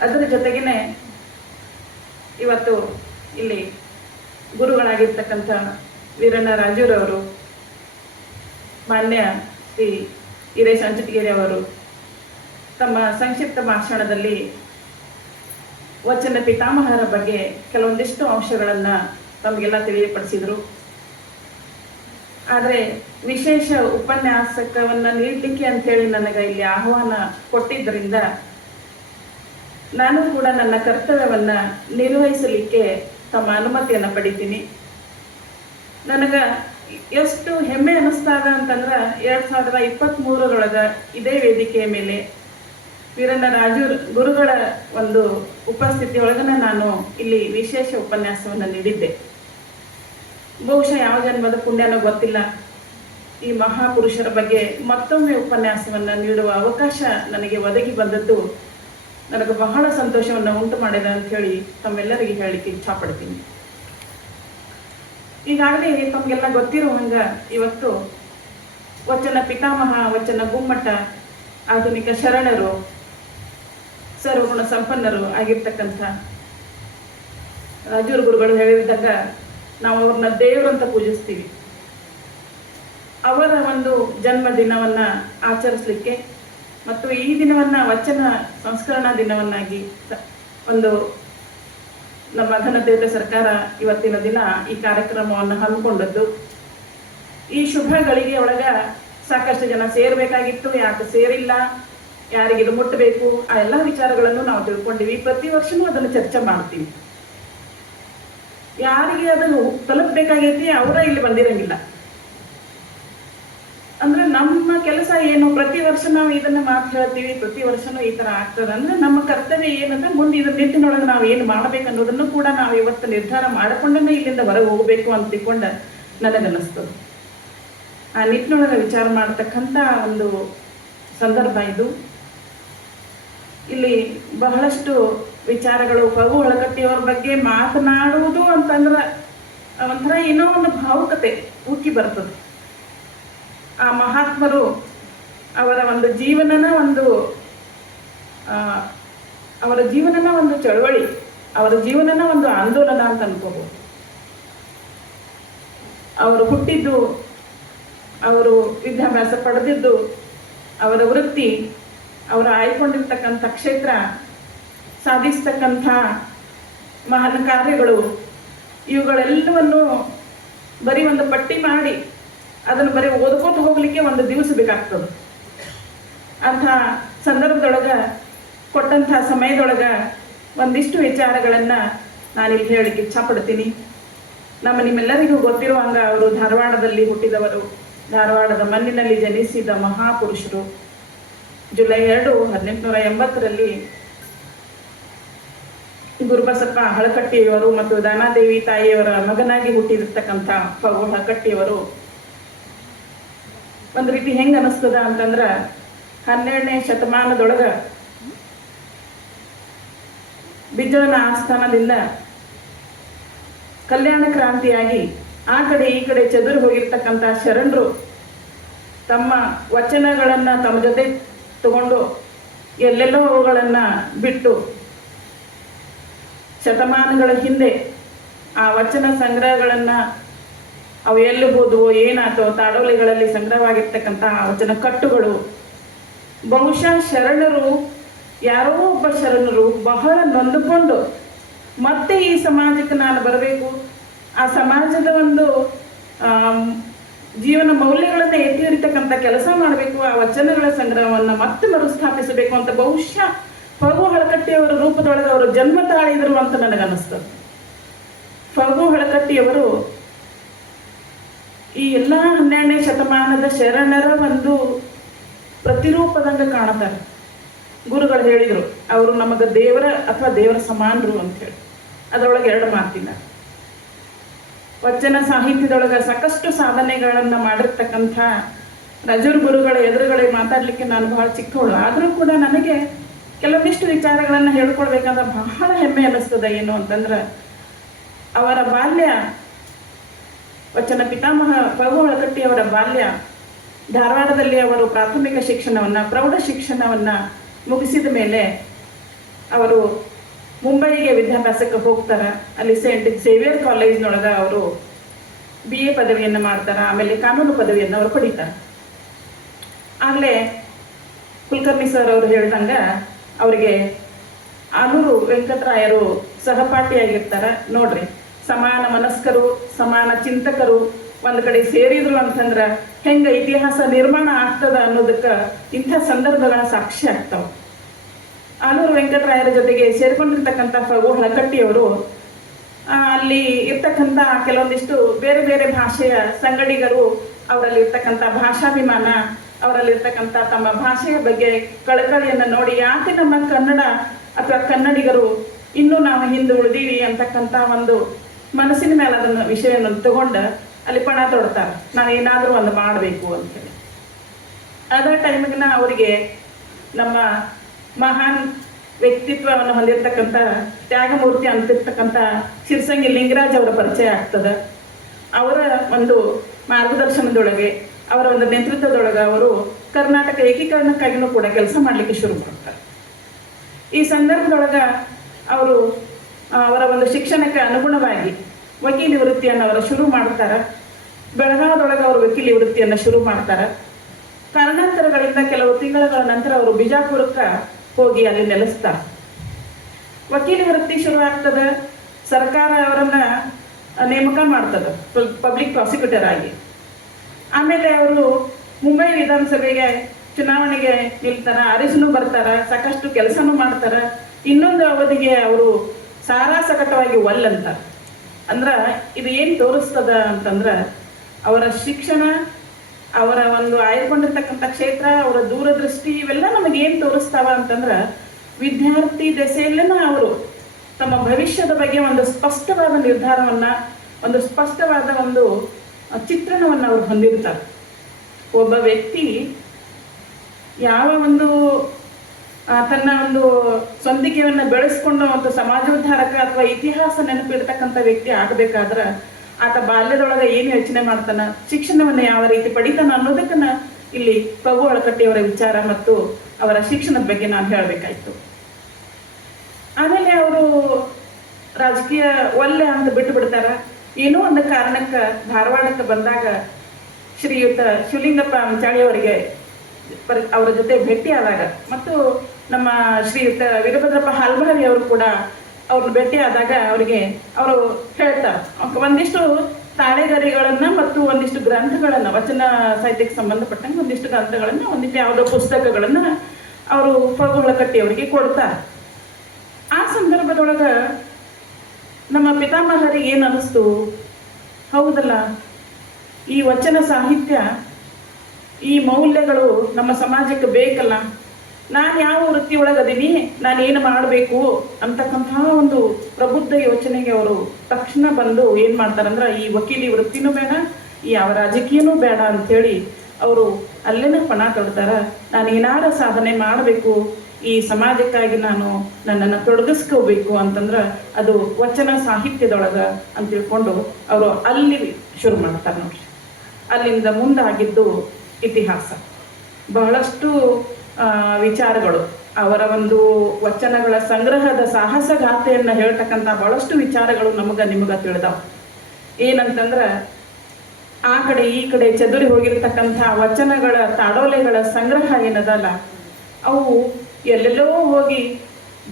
ಅದರ ಜೊತೆಗೇ ಇವತ್ತು ಇಲ್ಲಿ ಗುರುಗಳಾಗಿರ್ತಕ್ಕಂಥ ವೀರಣ್ಣ ರಾಜೂರವರು, ಮಾನ್ಯ ಶ್ರೀ ಹಿರೇಶ್ ಅಂಚಟಗಿರಿ ಅವರು ತಮ್ಮ ಸಂಕ್ಷಿಪ್ತ ಭಾಷಣದಲ್ಲಿ ವಚನ ಪಿತಾಮಹರ ಬಗ್ಗೆ ಕೆಲವೊಂದಿಷ್ಟು ಅಂಶಗಳನ್ನು ತಮಗೆಲ್ಲ ತಿಳಿಯಪಡಿಸಿದರು. ಆದರೆ ವಿಶೇಷ ಉಪನ್ಯಾಸಕವನ್ನು ನೀಡಲಿಕ್ಕೆ ಅಂಥೇಳಿ ನನಗೆ ಇಲ್ಲಿ ಆಹ್ವಾನ ಕೊಟ್ಟಿದ್ದರಿಂದ ನಾನು ಕೂಡ ನನ್ನ ಕರ್ತವ್ಯವನ್ನು ನಿರ್ವಹಿಸಲಿಕ್ಕೆ ತಮ್ಮ ಅನುಮತಿಯನ್ನು ಪಡಿತೀನಿ. ನನಗೆ ಎಷ್ಟು ಹೆಮ್ಮೆ ಅನ್ನಿಸ್ತಾದ ಅಂತಂದ್ರೆ 2023 ಇದೇ ವೇದಿಕೆಯ ಮೇಲೆ ವೀರಣ್ಣ ರಾಜೂರ್ ಗುರುಗಳ ಒಂದು ಉಪಸ್ಥಿತಿಯೊಳಗನ ನಾನು ಇಲ್ಲಿ ವಿಶೇಷ ಉಪನ್ಯಾಸವನ್ನು ನೀಡಿದ್ದೆ. ಬಹುಶಃ ಯಾವ ಜನ್ಮದ ಪುಣ್ಯನೋ ಗೊತ್ತಿಲ್ಲ, ಈ ಮಹಾಪುರುಷರ ಬಗ್ಗೆ ಮತ್ತೊಮ್ಮೆ ಉಪನ್ಯಾಸವನ್ನು ನೀಡುವ ಅವಕಾಶ ನನಗೆ ಒದಗಿ ಬಂದದ್ದು ನನಗೆ ಬಹಳ ಸಂತೋಷವನ್ನು ಉಂಟು ಮಾಡಿದೆ ಅಂತ ಹೇಳಿ ತಮ್ಮೆಲ್ಲರಿಗೆ ಹೇಳಲಿಕ್ಕೆ ಇಚ್ಛಾಪಡ್ತೀನಿ. ಈಗಾಗಲೇ ತಮಗೆಲ್ಲ ಗೊತ್ತಿರುವಂಗ ಇವತ್ತು ವಚನ ಪಿತಾಮಹ, ವಚನ ಗುಮ್ಮಟ, ಆಧುನಿಕ ಶರಣರು, ಸರ್ವಗುಣ ಸಂಪನ್ನರು ಆಗಿರ್ತಕ್ಕಂಥ ರಾಜೂರು ಗುರುಗಳು ಹೇಳಿದಾಗ ನಾವು ಅವ್ರನ್ನ ದೇವರಂತ ಪೂಜಿಸ್ತೀವಿ. ಅವರ ಒಂದು ಜನ್ಮ ದಿನವನ್ನು ಆಚರಿಸಲಿಕ್ಕೆ ಮತ್ತು ಈ ದಿನವನ್ನು ವಚನ ಸಂಸ್ಕರಣಾ ದಿನವನ್ನಾಗಿ ಒಂದು ನಮ್ಮ ಘನತೆಯುತ ಸರ್ಕಾರ ಇವತ್ತಿನ ದಿನ ಈ ಕಾರ್ಯಕ್ರಮವನ್ನು ಹಮ್ಮಿಕೊಂಡದ್ದು. ಈ ಶುಭ ಗಳಿಗೆ ಒಳಗ ಸಾಕಷ್ಟು ಜನ ಸೇರಬೇಕಾಗಿತ್ತು, ಯಾಕೆ ಸೇರಿಲ್ಲ, ಯಾರಿಗಿದು ಮುಟ್ಟಬೇಕು, ಆ ಎಲ್ಲ ವಿಚಾರಗಳನ್ನು ನಾವು ತಿಳ್ಕೊಂಡಿವಿ. ಪ್ರತಿ ವರ್ಷವೂ ಅದನ್ನು ಚರ್ಚೆ ಮಾಡ್ತೀವಿ. ಯಾರಿಗೆ ಅದನ್ನು ತಲುಪಬೇಕಾಗೈತಿ ಅವರ ಇಲ್ಲಿ ಬಂದಿರಂಗಿಲ್ಲ. ಅಂದ್ರೆ ನಮ್ಮ ಕೆಲಸ ಏನು, ಪ್ರತಿ ವರ್ಷ ನಾವು ಇದನ್ನ ಮಾತು ಹೇಳ್ತೀವಿ, ಪ್ರತಿ ವರ್ಷನೂ ಈ ತರ ಆಗ್ತದೆ. ಅಂದ್ರೆ ನಮ್ಮ ಕರ್ತವ್ಯ ಏನಂದ್ರೆ ಮುಂದೆ ಇದ್ರ ನಿಟ್ಟಿನೊಳಗೆ ನಾವು ಏನು ಮಾಡ್ಬೇಕನ್ನೋದನ್ನು ಕೂಡ ನಾವು ಇವತ್ತು ನಿರ್ಧಾರ ಮಾಡಿಕೊಂಡೇ ಇಲ್ಲಿಂದ ಹೊರಗೆ ಹೋಗ್ಬೇಕು ಅಂತ ತಿಳ್ಕೊಂಡ ನನಗನ್ನಿಸ್ತದೆ. ಆ ನಿಟ್ಟಿನೊಳಗೆ ವಿಚಾರ ಮಾಡತಕ್ಕಂಥ ಒಂದು ಸಂದರ್ಭ ಇದು. ಇಲ್ಲಿ ಬಹಳಷ್ಟು ವಿಚಾರಗಳು ಫಗು ಹೊಳಕಟ್ಟಿಯವರ ಬಗ್ಗೆ ಮಾತನಾಡುವುದು ಅಂತಂದ್ರೆ ಒಂಥರ ಏನೋ ಒಂದು ಭಾವುಕತೆ ಉಕ್ಕಿ ಬರ್ತದೆ. ಆ ಮಹಾತ್ಮರು ಅವರ ಒಂದು ಜೀವನನ ಒಂದು ಚಳವಳಿ, ಅವರ ಜೀವನನ ಒಂದು ಆಂದೋಲನ ಅಂತ ಅನ್ಕೋಬಹುದು. ಅವರು ಹುಟ್ಟಿದ್ದು, ಅವರು ವಿದ್ಯಾಭ್ಯಾಸ ಪಡೆದಿದ್ದು, ಅವರ ವೃತ್ತಿ, ಅವರು ಆಯ್ಕೊಂಡಿರ್ತಕ್ಕಂಥ ಕ್ಷೇತ್ರ, ಸಾಧಿಸ್ತಕ್ಕಂಥ ಮಹಾನ್ ಕಾರ್ಯಗಳು, ಇವುಗಳೆಲ್ಲವನ್ನು ಬರೀ ಒಂದು ಪಟ್ಟಿ ಮಾಡಿ ಅದನ್ನು ಬರೀ ಓದ್ಕೋತ ಹೋಗ್ಲಿಕ್ಕೆ ಒಂದು ದಿವಸ ಬೇಕಾಗ್ತದೆ. ಅಂಥ ಸಂದರ್ಭದೊಳಗೆ ಕೊಟ್ಟಂಥ ಸಮಯದೊಳಗೆ ಒಂದಿಷ್ಟು ವಿಚಾರಗಳನ್ನು ನಾನಿಲ್ಲಿ ಹೇಳಲಿಕ್ಕೆ ಇಚ್ಛಾಪಡ್ತೀನಿ. ನಿಮ್ಮೆಲ್ಲರಿಗೂ ಗೊತ್ತಿರುವಂಗ ಅವರು ಧಾರವಾಡದಲ್ಲಿ ಹುಟ್ಟಿದವರು, ಧಾರವಾಡದ ಮಣ್ಣಿನಲ್ಲಿ ಜನಿಸಿದ ಮಹಾಪುರುಷರು. ಜುಲೈ 2, 1880 ಗುರುಬಸಪ್ಪ ಹಳಕಟ್ಟಿಯವರು ಮತ್ತು ದಾನಾದೇವಿ ತಾಯಿಯವರ ಮಗನಾಗಿ ಹುಟ್ಟಿದಿರ್ತಕ್ಕಂಥ ಫಗು ಹಳಕಟ್ಟಿಯವರು ಒಂದು ರೀತಿ ಹೆಂಗೆ ಅನಿಸ್ತದ ಅಂತಂದ್ರೆ 12ನೇ ಶತಮಾನದೊಳಗೆ ಬಿಜ್ಜಳನ ಆಸ್ಥಾನದಿಂದ ಕಲ್ಯಾಣ ಕ್ರಾಂತಿಯಾಗಿ ಆ ಕಡೆ ಈ ಕಡೆ ಚದುರು ಹೋಗಿರ್ತಕ್ಕಂಥ ಶರಣರು ತಮ್ಮ ವಚನಗಳನ್ನು ತಮ್ಮ ಜೊತೆ ತಗೊಂಡು ಎಲ್ಲೆಲ್ಲೋ ಅವುಗಳನ್ನು ಬಿಟ್ಟು ಶತಮಾನಗಳ ಹಿಂದೆ ಆ ವಚನ ಸಂಗ್ರಹಗಳನ್ನು ಅವು ಎಲ್ಲಿ ಹೋದವು, ಏನಾಯ್ತೋ, ತಾಡೋಲಿಗಳಲ್ಲಿ ಸಂಗ್ರಹವಾಗಿರ್ತಕ್ಕಂಥ ವಚನ ಕಟ್ಟುಗಳು, ಬಹುಶಃ ಶರಣರು, ಯಾರೋ ಒಬ್ಬ ಶರಣರು ಬಹಳ ನೊಂದುಕೊಂಡು ಮತ್ತೆ ಈ ಸಮಾಜಕ್ಕೆ ನಾನು ಬರಬೇಕು, ಆ ಸಮಾಜದ ಒಂದು ಜೀವನ ಮೌಲ್ಯಗಳನ್ನು ಎತ್ತಿ ಹಿಡಿತಕ್ಕಂಥ ಕೆಲಸ ಮಾಡಬೇಕು, ಆ ವಚನಗಳ ಸಂಗ್ರಹವನ್ನು ಮತ್ತೆ ಮರುಸ್ಥಾಪಿಸಬೇಕು ಅಂತ ಬಹುಶಃ ಫಗು ಹಳಕಟ್ಟಿಯವರ ರೂಪದೊಳಗೆ ಅವರು ಜನ್ಮ ತಾಳಿದರು ಅಂತ ನನಗನ್ನಿಸ್ತದೆ. ಫಗು ಹಳಕಟ್ಟಿಯವರು ಈ ಎಲ್ಲ 12ನೇ ಶತಮಾನದ ಶರಣರ ಒಂದು ಪ್ರತಿರೂಪದಂಗೆ ಕಾಣುತ್ತಾರೆ. ಗುರುಗಳು ಹೇಳಿದರು ಅವರು ನಮಗೆ ದೇವರ ಅಥವಾ ದೇವರ ಸಮಾನರು ಅಂತ ಹೇಳಿ. ಅದರೊಳಗೆ 2 ಮಾತಿಲ್ಲ. ವಚನ ಸಾಹಿತ್ಯದೊಳಗೆ ಸಾಕಷ್ಟು ಸಾಧನೆಗಳನ್ನು ಮಾಡಿರ್ತಕ್ಕಂಥ ರಜೂರ್ ಗುರುಗಳ ಎದುರುಗಡೆ ಮಾತಾಡಲಿಕ್ಕೆ ನಾನು ಬಹಳ ಚಿಕ್ಕವಳು. ಆದರೂ ಕೂಡ ನನಗೆ ಕೆಲವೊಂದಿಷ್ಟು ವಿಚಾರಗಳನ್ನು ಹೇಳ್ಕೊಳ್ಬೇಕಾದ್ರೆ ಬಹಳ ಹೆಮ್ಮೆ ಅನ್ನಿಸ್ತದೆ. ಏನು ಅಂತಂದ್ರೆ ಅವರ ಬಾಲ್ಯ, ವಚನ ಪಿತಾಮಹ ಪಗು ಹಳಕಟ್ಟಿ ಅವರ ಬಾಲ್ಯ ಧಾರವಾಡದಲ್ಲಿ ಅವರು ಪ್ರಾಥಮಿಕ ಶಿಕ್ಷಣವನ್ನು, ಪ್ರೌಢ ಶಿಕ್ಷಣವನ್ನು ಮುಗಿಸಿದ ಮೇಲೆ ಅವರು ಮುಂಬೈಗೆ ವಿದ್ಯಾಭ್ಯಾಸಕ್ಕೆ ಹೋಗ್ತಾರೆ. ಅಲ್ಲಿ ಸೇಂಟ್ ಸೇವಿಯರ್ ಕಾಲೇಜ್ನೊಳಗೆ ಅವರು BA ಪದವಿಯನ್ನು ಮಾಡ್ತಾರೆ. ಆಮೇಲೆ ಕಾನೂನು ಪದವಿಯನ್ನು ಅವರು ಪಡೀತಾರೆ. ಆಗಲೇ ಕುಲಕರ್ಣಿ ಸರ್ ಅವರು ಹೇಳ್ದಂಗೆ ಅವರಿಗೆ ಆಲೂರು ವೆಂಕಟರಾಯರು ಸಹಪಾಠಿಯಾಗಿರ್ತಾರೆ. ನೋಡ್ರಿ, ಸಮಾನ ಮನಸ್ಕರು, ಸಮಾನ ಚಿಂತಕರು ಒಂದು ಕಡೆ ಸೇರಿದ್ರು ಅಂತಂದ್ರೆ ಹೆಂಗೆ ಇತಿಹಾಸ ನಿರ್ಮಾಣ ಆಗ್ತದ ಅನ್ನೋದಕ್ಕೆ ಇಂಥ ಸಂದರ್ಭಗಳ ಸಾಕ್ಷಿ ಆಗ್ತಾವೆ. ಆಲೂರು ವೆಂಕಟರಾಯರ ಜೊತೆಗೆ ಸೇರ್ಕೊಂಡಿರ್ತಕ್ಕಂಥ ಪಗು ಹಳಕಟ್ಟಿಯವರು ಅಲ್ಲಿ ಇರ್ತಕ್ಕಂಥ ಕೆಲವೊಂದಿಷ್ಟು ಬೇರೆ ಬೇರೆ ಭಾಷೆಯ ಸಂಗಡಿಗರು, ಅವರಲ್ಲಿ ಇರ್ತಕ್ಕಂಥ ಭಾಷಾಭಿಮಾನ, ಅವರಲ್ಲಿರ್ತಕ್ಕಂಥ ತಮ್ಮ ಭಾಷೆಯ ಬಗ್ಗೆ ಕಳಕಳಿಯನ್ನು ನೋಡಿ ಯಾಕೆ ನಮ್ಮ ಕನ್ನಡ ಅಥವಾ ಕನ್ನಡಿಗರು ಇನ್ನೂ ನಾವು ಹಿಂದೆ ಉಳಿದೀವಿ ಅಂತಕ್ಕಂಥ ಒಂದು ಮನಸ್ಸಿನ ಮೇಲೆ ಅದನ್ನು ವಿಷಯವನ್ನು ತಗೊಂಡು ಅಲ್ಲಿ ಪಣ ತೊಡ್ತಾರೆ, ನಾವು ಏನಾದರೂ ಒಂದು ಮಾಡಬೇಕು ಅಂತೇಳಿ. ಅದೇ ಟೈಮಿಗೆ ಅವರಿಗೆ ನಮ್ಮ ಮಹಾನ್ ವ್ಯಕ್ತಿತ್ವವನ್ನು ಹೊಂದಿರತಕ್ಕಂಥ ತ್ಯಾಗಮೂರ್ತಿ ಅಂತಿರ್ತಕ್ಕಂಥ ಶಿರ್ಸಂಗಿ ಲಿಂಗರಾಜ್ ಅವರ ಪರಿಚಯ ಆಗ್ತದೆ. ಅವರ ಒಂದು ಮಾರ್ಗದರ್ಶನದೊಳಗೆ, ಅವರ ಒಂದು ನೇತೃತ್ವದೊಳಗೆ ಅವರು ಕರ್ನಾಟಕ ಏಕೀಕರಣಕ್ಕಾಗಿಯೂ ಕೂಡ ಕೆಲಸ ಮಾಡಲಿಕ್ಕೆ ಶುರು ಮಾಡ್ತಾರೆ. ಈ ಸಂದರ್ಭದೊಳಗೆ ಅವರು ಅವರ ಒಂದು ಶಿಕ್ಷಣಕ್ಕೆ ಅನುಗುಣವಾಗಿ ವಕೀಲಿ ವೃತ್ತಿಯನ್ನು ಅವರು ಶುರು ಮಾಡ್ತಾರೆ. ಬೆಳಗಾವದೊಳಗೆ ಅವರು ವಕೀಲಿ ವೃತ್ತಿಯನ್ನು ಶುರು ಮಾಡ್ತಾರೆ. ಕಾರಣಾಂತರಗಳಿಂದ ಕೆಲವು ತಿಂಗಳ ನಂತರ ಅವರು ಬಿಜಾಪುರಕ್ಕೆ ಹೋಗಿ ಅಲ್ಲಿ ನೆಲೆಸ್ತಾರೆ. ವಕೀಲಿ ವೃತ್ತಿ ಶುರು ಆಗ್ತದೆ. ಸರ್ಕಾರ ಅವರನ್ನ ನೇಮಕ ಮಾಡ್ತದೆ ಪಬ್ಲಿಕ್ ಪ್ರಾಸಿಕ್ಯೂಟರ್ ಆಗಿ. ಆಮೇಲೆ ಅವರು ಮುಂಬೈ ವಿಧಾನಸಭೆಗೆ ಚುನಾವಣೆಗೆ ನಿಲ್ತಾರೆ, ಅರಿಸಲು ಬರ್ತಾರೆ, ಸಾಕಷ್ಟು ಕೆಲಸನೂ ಮಾಡ್ತಾರೆ. ಇನ್ನೊಂದು ಅವಧಿಗೆ ಅವರು ಸಾರಾಸಕಟವಾಗಿ ಒಲ್ಲಂತ. ಅಂದ್ರೆ ಇದು ಏನು ತೋರಿಸ್ತದ ಅಂತಂದ್ರೆ ಅವರ ಶಿಕ್ಷಣ, ಅವರ ಒಂದು ಆಯ್ಕೊಂಡಿರ್ತಕ್ಕಂಥ ಕ್ಷೇತ್ರ, ಅವರ ದೂರದೃಷ್ಟಿ, ಇವೆಲ್ಲ ನಮಗೇನು ತೋರಿಸ್ತಾವ ಅಂತಂದ್ರೆ ವಿದ್ಯಾರ್ಥಿ ದೆಸೆಯಲ್ಲೇನ ಅವರು ತಮ್ಮ ಭವಿಷ್ಯದ ಬಗ್ಗೆ ಒಂದು ಸ್ಪಷ್ಟವಾದ ನಿರ್ಧಾರವನ್ನು, ಒಂದು ಸ್ಪಷ್ಟವಾದ ಒಂದು ಚಿತ್ರಣವನ್ನು ಅವರು ಹೊಂದಿರ್ತಾರೆ. ಒಬ್ಬ ವ್ಯಕ್ತಿ ಯಾವ ಒಂದು ತನ್ನ ಒಂದು ಸ್ವಂತಿಕೆಯನ್ನು ಬೆಳೆಸ್ಕೊಂಡು ಒಂದು ಸಮಾಜೋದ್ಧಾರಕ ಅಥವಾ ಇತಿಹಾಸ ನೆನಪಿಡ್ತಕ್ಕಂಥ ವ್ಯಕ್ತಿ ಆಗಬೇಕಾದ್ರೆ ಆತ ಬಾಲ್ಯದೊಳಗೆ ಏನು ಯೋಚನೆ ಮಾಡ್ತಾನ, ಶಿಕ್ಷಣವನ್ನು ಯಾವ ರೀತಿ ಪಡಿತಾನ ಅನ್ನೋದಕ್ಕನ್ನ ಇಲ್ಲಿ ಪಗು ಹಳಕಟ್ಟಿಯವರ ವಿಚಾರ ಮತ್ತು ಅವರ ಶಿಕ್ಷಣದ ಬಗ್ಗೆ ನಾನು ಹೇಳಬೇಕಾಯ್ತು. ಆಮೇಲೆ ಅವರು ರಾಜಕೀಯ ಒಲ್ಲೆ ಅಂತ ಬಿಟ್ಟು ಬಿಡ್ತಾರೆ. ಏನೋ ಒಂದು ಕಾರಣಕ್ಕೆ ಧಾರವಾಡಕ್ಕೆ ಬಂದಾಗ ಶ್ರೀಯುತ ಶಿವಲಿಂಗಪ್ಪ ಅಂಚಾಳಿಯವರಿಗೆ ಅವರ ಜೊತೆ ಭೇಟಿಯಾದಾಗ ಮತ್ತು ನಮ್ಮ ಶ್ರೀಯುತ ವೀರಭದ್ರಪ್ಪ ಹಾಲ್ಬಾವಿ ಅವರು ಕೂಡ ಅವ್ರನ್ನ ಭೇಟಿಯಾದಾಗ ಅವರಿಗೆ ಅವರು ಹೇಳ್ತಾರೆ, ಒಂದಿಷ್ಟು ತಾಳೆಗರಿಗಳನ್ನು ಮತ್ತು ಒಂದಿಷ್ಟು ಗ್ರಂಥಗಳನ್ನು, ವಚನ ಸಾಹಿತ್ಯಕ್ಕೆ ಸಂಬಂಧಪಟ್ಟಂಗೆ ಒಂದಿಷ್ಟು ಗ್ರಂಥಗಳನ್ನು, ಒಂದಿಷ್ಟು ಯಾವುದೋ ಪುಸ್ತಕಗಳನ್ನು ಅವರು ಪಗು ಹಳಕಟ್ಟಿ ಅವರಿಗೆ ಕೊಡ್ತಾರೆ. ಆ ಸಂದರ್ಭದೊಳಗೆ ನಮ್ಮ ಪಿತಾಮಹರಿಗೆ ಏನು ಅನ್ನಿಸ್ತು, ಹೌದಲ್ಲ, ಈ ವಚನ ಸಾಹಿತ್ಯ, ಈ ಮೌಲ್ಯಗಳು ನಮ್ಮ ಸಮಾಜಕ್ಕೆ ಬೇಕಲ್ಲ, ನಾನು ಯಾವ ವೃತ್ತಿಯೊಳಗದೀನಿ, ನಾನು ಏನು ಮಾಡಬೇಕು ಅಂತಕ್ಕಂತಹ ಒಂದು ಪ್ರಬುದ್ಧ ಯೋಚನೆಗೆ ಅವರು ತಕ್ಷಣ ಬಂದು ಏನು ಮಾಡ್ತಾರಂದ್ರೆ ಈ ವಕೀಲಿ ವೃತ್ತಿನೂ ಬೇಡ, ಈ ಯಾವ ರಾಜಕೀಯನೂ ಬೇಡ ಅಂಥೇಳಿ ಅವರು ಅಲ್ಲೇನೇ ಪಣ ತೊಡ್ತಾರೆ. ನಾನು ಏನಾರ ಸಾಧನೆ ಮಾಡಬೇಕು, ಈ ಸಮಾಜಕ್ಕಾಗಿ ನಾನು ನನ್ನನ್ನು ತೊಡಗಿಸ್ಕೋಬೇಕು ಅಂತಂದ್ರೆ ಅದು ವಚನ ಸಾಹಿತ್ಯದೊಳಗೆ ಅಂತ ತಿಳ್ಕೊಂಡು ಅವರು ಅಲ್ಲಿ ಶುರು ಮಾಡ್ತಾರೆ ನೋಡ್ರಿ. ಅಲ್ಲಿಂದ ಮುಂದಾಗಿದ್ದು ಇತಿಹಾಸ. ಬಹಳಷ್ಟು ವಿಚಾರಗಳು, ಅವರ ಒಂದು ವಚನಗಳ ಸಂಗ್ರಹದ ಸಾಹಸಗಾಥೆಯನ್ನು ಹೇಳ್ತಕ್ಕಂಥ ಬಹಳಷ್ಟು ವಿಚಾರಗಳು ನಿಮಗೆ ತಿಳಿದಾವ. ಏನಂತಂದ್ರೆ ಆ ಕಡೆ ಈ ಕಡೆ ಚದುರಿ ಹೋಗಿರ್ತಕ್ಕಂಥ ವಚನಗಳ ತಾಡೋಲೆಗಳ ಸಂಗ್ರಹ ಏನದಲ್ಲ, ಅವು ಎಲ್ಲೆಲ್ಲೋ ಹೋಗಿ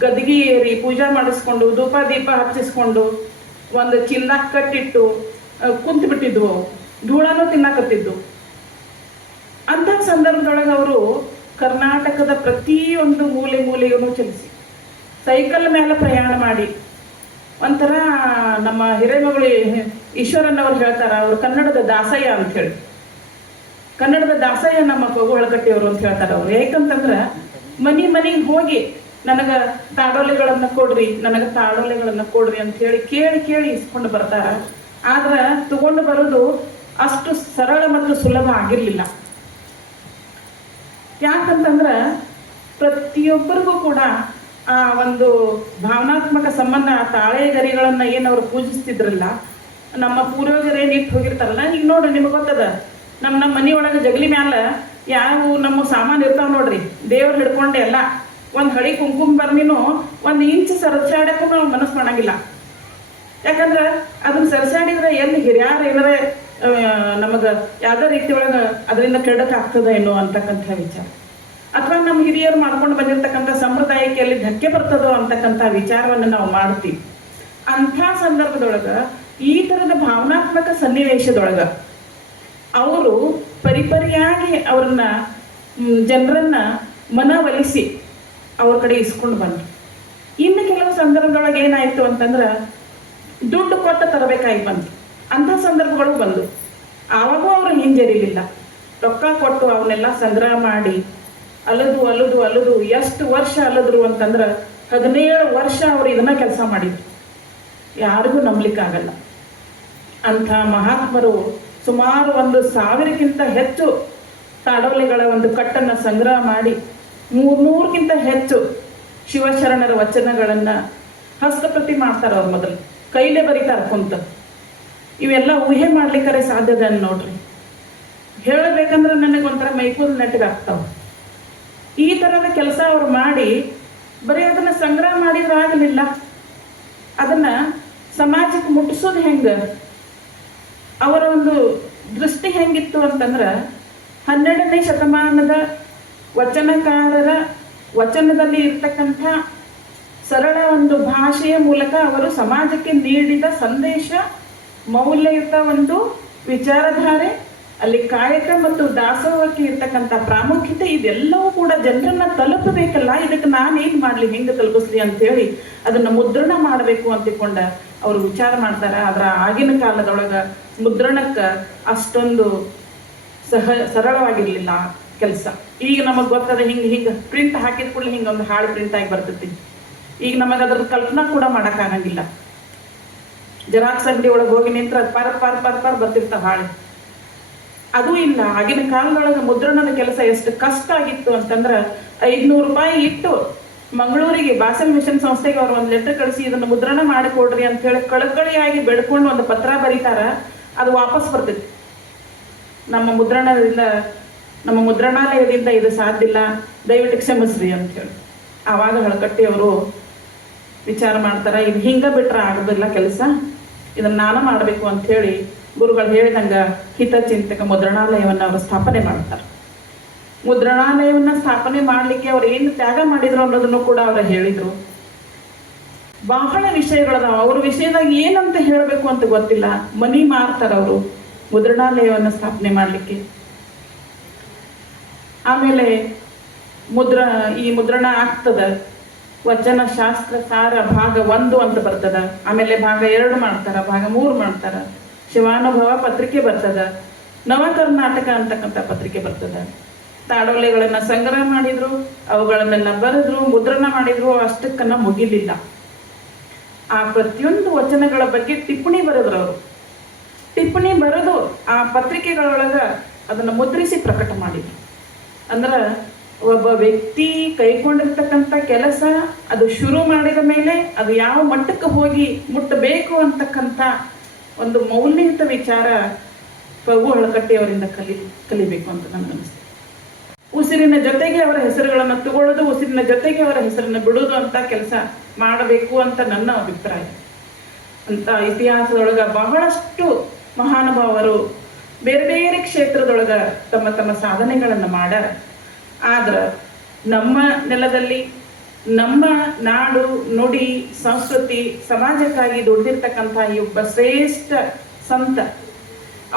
ಗದ್ಗಿ ಏರಿ ಪೂಜಾ ಮಾಡಿಸ್ಕೊಂಡು ಧೂಪ ದೀಪ ಹಚ್ಚಿಸ್ಕೊಂಡು ಒಂದು ಚಿಲ್ಲಾಕ್ ಕಟ್ಟಿಟ್ಟು ಕುಂತು ಬಿಟ್ಟಿದ್ವು, ಧೂಳನೂ ತಿನ್ನಕತ್ತಿದ್ದು. ಅಂಥ ಸಂದರ್ಭದೊಳಗೆ ಅವರು ಕರ್ನಾಟಕದ ಪ್ರತಿಯೊಂದು ಮೂಲೆಗೂ ಚಲಿಸಿ ಸೈಕಲ್ ಮೇಲೆ ಪ್ರಯಾಣ ಮಾಡಿ, ಒಂಥರ ನಮ್ಮ ಹಿರೇಮಗಳು ಈಶ್ವರನ್ನವ್ರು ಹೇಳ್ತಾರೆ, ಅವರು ಕನ್ನಡದ ದಾಸಯ್ಯ ಅಂತ ಹೇಳಿ, ಕನ್ನಡದ ದಾಸಯ್ಯ ನಮ್ಮ ಪಗು ಹಳಕಟ್ಟಿಯವರು ಅಂತ ಹೇಳ್ತಾರೆ ಅವರು. ಯಾಕಂತಂದ್ರೆ ಮನೆಗೆ ಹೋಗಿ ನನಗೆ ತಾಡೋಲೆಗಳನ್ನು ಕೊಡ್ರಿ, ನನಗೆ ತಾಡೋಲೆಗಳನ್ನು ಕೊಡ್ರಿ ಅಂತ ಹೇಳಿ ಕೇಳಿ ಇಸ್ಕೊಂಡು ಬರ್ತಾರ. ಆದ್ರೆ ತಗೊಂಡು ಬರೋದು ಅಷ್ಟು ಸರಳ ಮತ್ತು ಸುಲಭ ಆಗಿರಲಿಲ್ಲ. ಯಾಕಂತಂದ್ರೆ ಪ್ರತಿಯೊಬ್ಬರಿಗೂ ಕೂಡ ಆ ಒಂದು ಭಾವನಾತ್ಮಕ ಸಂಬಂಧ, ಆ ತಾಳೆ ಗರಿಗಳನ್ನು ಏನು ಅವ್ರು ಪೂಜಿಸ್ತಿದ್ರಲ್ಲ, ನಮ್ಮ ಪೂರ್ವಜರೇನು ಇಟ್ಟು ಹೋಗಿರ್ತಾರಲ್ಲ. ಈಗ ನೋಡ್ರಿ, ನಿಮಗೆ ಗೊತ್ತದ, ನಮ್ಮ ಮನೆಯೊಳಗೆ ಜಗಲಿ ಮ್ಯಾಲ ಯಾವ ನಮ್ಮ ಸಾಮಾನು ಇರ್ತಾವ ನೋಡ್ರಿ, ದೇವ್ರು ಹಿಡ್ಕೊಂಡೆ ಎಲ್ಲ ಒಂದು ಹಳಿ ಕುಂಕುಮ ಬರ್ನಿನೂ 1 ಇಂಚ್ ಸರಸಾಡಕ್ಕೂ ನಾವು ಮನಸ್ಸು ಮಾಡಂಗಿಲ್ಲ. ಯಾಕಂದ್ರೆ ಅದನ್ನ ಸರಸಾಡಿದ್ರೆ ಎಲ್ಲಿ ಹಿರಿಯಾರು ಏನಾರ ನಮಗೆ ಯಾವುದೇ ರೀತಿ ಒಳಗೆ ಅದರಿಂದ ಕೆಡಕ್ಕೆ ಆಗ್ತದೆ ಏನೋ ಅಂತಕ್ಕಂಥ ವಿಚಾರ, ಅಥವಾ ನಮ್ಮ ಹಿರಿಯರು ಮಾಡ್ಕೊಂಡು ಬಂದಿರತಕ್ಕಂಥ ಸಂಪ್ರದಾಯಕ್ಕೆ ಎಲ್ಲಿ ಧಕ್ಕೆ ಬರ್ತದೋ ಅಂತಕ್ಕಂಥ ವಿಚಾರವನ್ನು ನಾವು ಮಾಡ್ತೀವಿ. ಅಂಥ ಸಂದರ್ಭದೊಳಗೆ ಈ ಥರದ ಭಾವನಾತ್ಮಕ ಸನ್ನಿವೇಶದೊಳಗೆ ಅವರು ಪರಿಪರಿಯಾಗಿ ಅವ್ರನ್ನ ಜನರನ್ನ ಮನವೊಲಿಸಿ ಅವ್ರ ಕಡೆ ಇಸ್ಕೊಂಡು ಬಂದರು. ಇನ್ನು ಕೆಲವು ಸಂದರ್ಭದೊಳಗೆ ಏನಾಯಿತು ಅಂತಂದ್ರೆ ದುಡ್ಡು ಕೊಟ್ಟು ತರಬೇಕಾಗಿ ಬಂತು. ಅಂಥ ಸಂದರ್ಭಗಳು ಬಂದು ಆವಾಗೂ ಅವರು ಹಿಂಜರಿಲಿಲ್ಲ. ರೊಕ್ಕ ಕೊಟ್ಟು ಅವನ್ನೆಲ್ಲ ಸಂಗ್ರಹ ಮಾಡಿ ಅಲದು ಅಲದು ಅಲದು ಎಷ್ಟು ವರ್ಷ ಅಲದ್ರು ಅಂತಂದ್ರೆ 17 ವರ್ಷ ಅವರು ಇದನ್ನ ಕೆಲಸ ಮಾಡಿದ್ರು. ಯಾರಿಗೂ ನಂಬಲಿಕ್ಕಾಗಲ್ಲ. ಅಂಥ ಮಹಾತ್ಮರು ಸುಮಾರು 1,000ಕ್ಕಿಂತ ಹೆಚ್ಚು ತಾಡೋಲೆಗಳ ಒಂದು ಕಟ್ಟನ್ನು ಸಂಗ್ರಹ ಮಾಡಿ 300ಕ್ಕಿಂತ ಹೆಚ್ಚು ಶಿವಶರಣರ ವಚನಗಳನ್ನು ಹಸ್ತಪ್ರತಿ ಮಾಡ್ತಾರೆ. ಅವ್ರು ಮೊದಲು ಕೈಲೇ ಬರೀತಾರೆ ಕುಂತ. ಇವೆಲ್ಲ ಊಹೆ ಮಾಡ್ಲಿಕ್ಕರೆ ಸಾಧ್ಯದ ನೋಡ್ರಿ. ಹೇಳಬೇಕಂದ್ರೆ ನನಗೊಂಥರ ಮೈಕೂರು ನೆಟ್ಟಗಾಗ್ತಾವ. ಈ ಥರದ ಕೆಲಸ ಅವ್ರು ಮಾಡಿ ಬರೀ ಅದನ್ನು ಸಂಗ್ರಹ ಮಾಡಿದ್ರೆ ಆಗಲಿಲ್ಲ, ಅದನ್ನು ಸಮಾಜಕ್ಕೆ ಮುಟ್ಟಿಸೋದು ಹೆಂಗೆ? ಅವರ ಒಂದು ದೃಷ್ಟಿ ಹೆಂಗಿತ್ತು ಅಂತಂದ್ರೆ 12ನೇ ಶತಮಾನದ ವಚನಕಾರರ ವಚನದಲ್ಲಿ ಇರ್ತಕ್ಕಂಥ ಸರಳ ಒಂದು ಭಾಷೆಯ ಮೂಲಕ ಅವರು ಸಮಾಜಕ್ಕೆ ನೀಡಿದ ಸಂದೇಶ, ಮೌಲ್ಯಯುತ ಒಂದು ವಿಚಾರಧಾರೆ, ಅಲ್ಲಿ ಕಾಯಕ ಮತ್ತು ದಾಸೋಹಕ್ಕೆ ಇರ್ತಕ್ಕಂಥ ಪ್ರಾಮುಖ್ಯತೆ, ಇದೆಲ್ಲವೂ ಕೂಡ ಜನರನ್ನ ತಲುಪಬೇಕಲ್ಲ. ಇದಕ್ಕೆ ನಾನೇನು ಮಾಡಲಿ, ಹೆಂಗೆ ತಲುಪಿಸ್ಲಿ ಅಂತೇಳಿ ಅದನ್ನು ಮುದ್ರಣ ಮಾಡಬೇಕು ಅಂತಿಕೊಂಡ ಅವರು ವಿಚಾರ ಮಾಡ್ತಾರೆ. ಅದರ ಆಗಿನ ಕಾಲದೊಳಗೆ ಮುದ್ರಣಕ್ಕೆ ಅಷ್ಟೊಂದು ಸರಳವಾಗಿರಲಿಲ್ಲ ಕೆಲಸ. ಈಗ ನಮಗೆ ಗೊತ್ತದ, ಹಿಂಗೆ ಪ್ರಿಂಟ್ ಹಾಕಿದ ಕೂಡಲೇ ಹಿಂಗೆ ಒಂದು ಹಾಳು ಪ್ರಿಂಟ್ ಆಗಿ ಬರ್ತೈತಿ. ಈಗ ನಮಗೆ ಅದ್ರ ಕಲ್ಪನಾ ಕೂಡ ಮಾಡೋಕ್ಕಾಗಂಗಿಲ್ಲ. ಜೆರಾಕ್ಸ್ ಅಂಗಡಿ ಒಳಗೆ ಹೋಗಿ ನಿಂತ್ರೆ ಅದು ಪರ್ ಬರ್ತಿರ್ತಾವೆ ಹಾಳೆ. ಅದು ಇಲ್ಲ. ಆಗಿನ ಕಾಲದೊಳಗೆ ಮುದ್ರಣದ ಕೆಲಸ ಎಷ್ಟು ಕಷ್ಟ ಆಗಿತ್ತು ಅಂತಂದ್ರೆ 500 ರೂಪಾಯಿ ಇಟ್ಟು ಮಂಗಳೂರಿಗೆ ಬಾಸಲ್ ಮಿಷನ್ ಸಂಸ್ಥೆಗೆ ಅವ್ರು ಒಂದು ಲೆಟರ್ ಕಳಿಸಿ ಇದನ್ನು ಮುದ್ರಣ ಮಾಡಿಕೊಡ್ರಿ ಅಂತ ಹೇಳಿ ಕಳಕಳಿಯಾಗಿ ಬೆಳ್ಕೊಂಡು ಒಂದು ಪತ್ರ ಬರೀತಾರ. ಅದು ವಾಪಸ್ ಬರ್ತೈತಿ, ನಮ್ಮ ಮುದ್ರಣಾಲಯದಿಂದ ಇದು ಸಾಧ್ಯ ಇಲ್ಲ, ದಯವಿಟ್ಟು ಕ್ಷಮಿಸ್ರಿ ಅಂತ ಹೇಳಿ. ಆವಾಗ ಹಳಕಟ್ಟಿ ಅವರು ವಿಚಾರ ಮಾಡ್ತಾರೆ, ಇದು ಹಿಂಗೆ ಬಿಟ್ರೆ ಆಗೋದಿಲ್ಲ ಕೆಲಸ, ಇದನ್ನು ನಾನು ಮಾಡಬೇಕು ಅಂಥೇಳಿ ಗುರುಗಳು ಹೇಳಿದಂಗೆ ಹಿತಚಿಂತಕ ಮುದ್ರಣಾಲಯವನ್ನು ಅವರು ಸ್ಥಾಪನೆ ಮಾಡ್ತಾರೆ. ಮುದ್ರಣಾಲಯವನ್ನು ಸ್ಥಾಪನೆ ಮಾಡಲಿಕ್ಕೆ ಅವ್ರು ಏನು ತ್ಯಾಗ ಮಾಡಿದ್ರು ಅನ್ನೋದನ್ನು ಕೂಡ ಅವರು ಹೇಳಿದರು. ಬಹಳ ವಿಷಯಗಳದಾವ. ಅವ್ರ ವಿಷಯದಾಗ ಏನಂತ ಹೇಳಬೇಕು ಅಂತ ಗೊತ್ತಿಲ್ಲ. ಮನಿ ಮಾರ್ತಾರೆ ಅವರು ಮುದ್ರಣಾಲಯವನ್ನು ಸ್ಥಾಪನೆ ಮಾಡಲಿಕ್ಕೆ. ಆಮೇಲೆ ಈ ಮುದ್ರಣ ಆಗ್ತದ. ವಚನ ಶಾಸ್ತ್ರ ಸಾರ ಭಾಗ 1 ಅಂತ ಬರ್ತದ. ಆಮೇಲೆ ಭಾಗ 2 ಮಾಡ್ತಾರ, ಭಾಗ 3 ಮಾಡ್ತಾರ. ಶಿವಾನುಭವ ಪತ್ರಿಕೆ ಬರ್ತದ, ನವ ಕರ್ನಾಟಕ ಅಂತಕ್ಕಂಥ ಪತ್ರಿಕೆ ಬರ್ತದ. ತಾಡೋಲೆಗಳನ್ನು ಸಂಗ್ರಹ ಮಾಡಿದ್ರು, ಅವುಗಳನ್ನೆಲ್ಲ ಬರೆದ್ರು, ಮುದ್ರಣ ಮಾಡಿದ್ರು. ಅಷ್ಟಕ್ಕನ್ನ ಮುಗಿಲಿಲ್ಲ. ಆ ಪ್ರತಿಯೊಂದು ವಚನಗಳ ಬಗ್ಗೆ ಟಿಪ್ಪಣಿ ಬರೆದ್ರು ಅವರು. ಟಿಪ್ಪಣಿ ಬರೆದು ಆ ಪತ್ರಿಕೆಗಳೊಳಗೆ ಅದನ್ನು ಮುದ್ರಿಸಿ ಪ್ರಕಟ ಮಾಡಿದ್ರು. ಅಂದ್ರೆ ಒಬ್ಬ ವ್ಯಕ್ತಿ ಕೈಗೊಂಡಿರ್ತಕ್ಕಂಥ ಕೆಲಸ ಅದು ಶುರು ಮಾಡಿದ ಮೇಲೆ ಅದು ಯಾವ ಮಟ್ಟಕ್ಕೆ ಹೋಗಿ ಮುಟ್ಟಬೇಕು ಅಂತಕ್ಕಂಥ ಒಂದು ಮೌಲ್ಯಯುತ ವಿಚಾರ ಪಗು ಹಳಕಟ್ಟಿ ಅವರಿಂದ ಕಲಿಬೇಕು ಅಂತ ನನಗನ್ನಿಸ್ತದೆ. ಉಸಿರಿನ ಜೊತೆಗೆ ಅವರ ಹೆಸರುಗಳನ್ನು ತಗೊಳ್ಳೋದು, ಉಸಿರಿನ ಜೊತೆಗೆ ಅವರ ಹೆಸರನ್ನು ಬಿಡೋದು ಅಂತ ಕೆಲಸ ಮಾಡಬೇಕು ಅಂತ ನನ್ನ ಅಭಿಪ್ರಾಯ. ಅಂತ ಇತಿಹಾಸದೊಳಗೆ ಬಹಳಷ್ಟು ಮಹಾನುಭಾವರು ಬೇರೆ ಬೇರೆ ಕ್ಷೇತ್ರದೊಳಗೆ ತಮ್ಮ ತಮ್ಮ ಸಾಧನೆಗಳನ್ನು ಮಾಡ್ಯಾರ. ಆದ್ರೆ ನಮ್ಮ ನೆಲದಲ್ಲಿ ನಮ್ಮ ನಾಡು, ನುಡಿ, ಸಂಸ್ಕೃತಿ, ಸಮಾಜಕ್ಕಾಗಿ ದುಡ್ದಿರ್ತಕ್ಕಂಥ ಈ ಒಬ್ಬ ಶ್ರೇಷ್ಠ ಸಂತ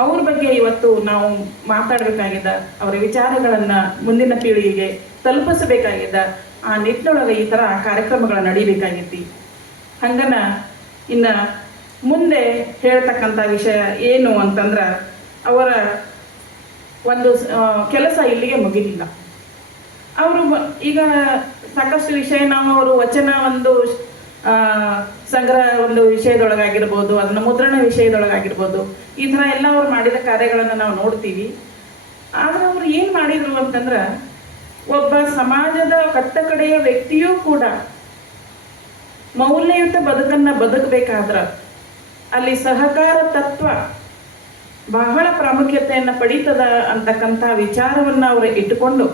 ಅವ್ರ ಬಗ್ಗೆ ಇವತ್ತು ನಾವು ಮಾತಾಡಬೇಕಾಗಿದೆ. ಅವರ ವಿಚಾರಗಳನ್ನು ಮುಂದಿನ ಪೀಳಿಗೆಗೆ ತಲುಪಿಸಬೇಕಾಗಿದೆ. ಆ ನಿಟ್ಟಿನೊಳಗೆ ಈ ಥರ ಕಾರ್ಯಕ್ರಮಗಳು ನಡೀಬೇಕಾಗೈತಿ. ಹಂಗನ ಇನ್ನು ಮುಂದೆ ಹೇಳ್ತಕ್ಕಂಥ ವಿಷಯ ಏನು ಅಂತಂದ್ರೆ, ಅವರ ಒಂದು ಕೆಲಸ ಇಲ್ಲಿಗೆ ಮುಗಿಲಿಲ್ಲ. ಅವರು ಈಗ ಸಾಕಷ್ಟು ವಿಷಯ ನಾವು ಅವರು ವಚನ ಒಂದು ಸಂಗ್ರಹ ಒಂದು ವಿಷಯದೊಳಗಾಗಿರ್ಬೋದು, ಅದನ್ನ ಮುದ್ರಣ ವಿಷಯದೊಳಗಾಗಿರ್ಬೋದು, ಈ ಥರ ಎಲ್ಲ ಅವ್ರು ಮಾಡಿದ ಕಾರ್ಯಗಳನ್ನು ನಾವು ನೋಡ್ತೀವಿ. ಆದರೆ ಅವರು ಏನು ಮಾಡಿದರು ಅಂತಂದ್ರೆ, ಒಬ್ಬ ಸಮಾಜದ ಕಟ್ಟಕಡೆಯ ವ್ಯಕ್ತಿಯೂ ಕೂಡ ಮೌಲ್ಯಯುತ ಬದುಕನ್ನು ಬದುಕಬೇಕಾದ್ರೆ ಅಲ್ಲಿ ಸಹಕಾರ ತತ್ವ ಬಹಳ ಪ್ರಾಮುಖ್ಯತೆಯನ್ನು ಪಡೀತದ ಅಂತಕ್ಕಂಥ ವಿಚಾರವನ್ನು ಅವರು ಇಟ್ಟುಕೊಂಡು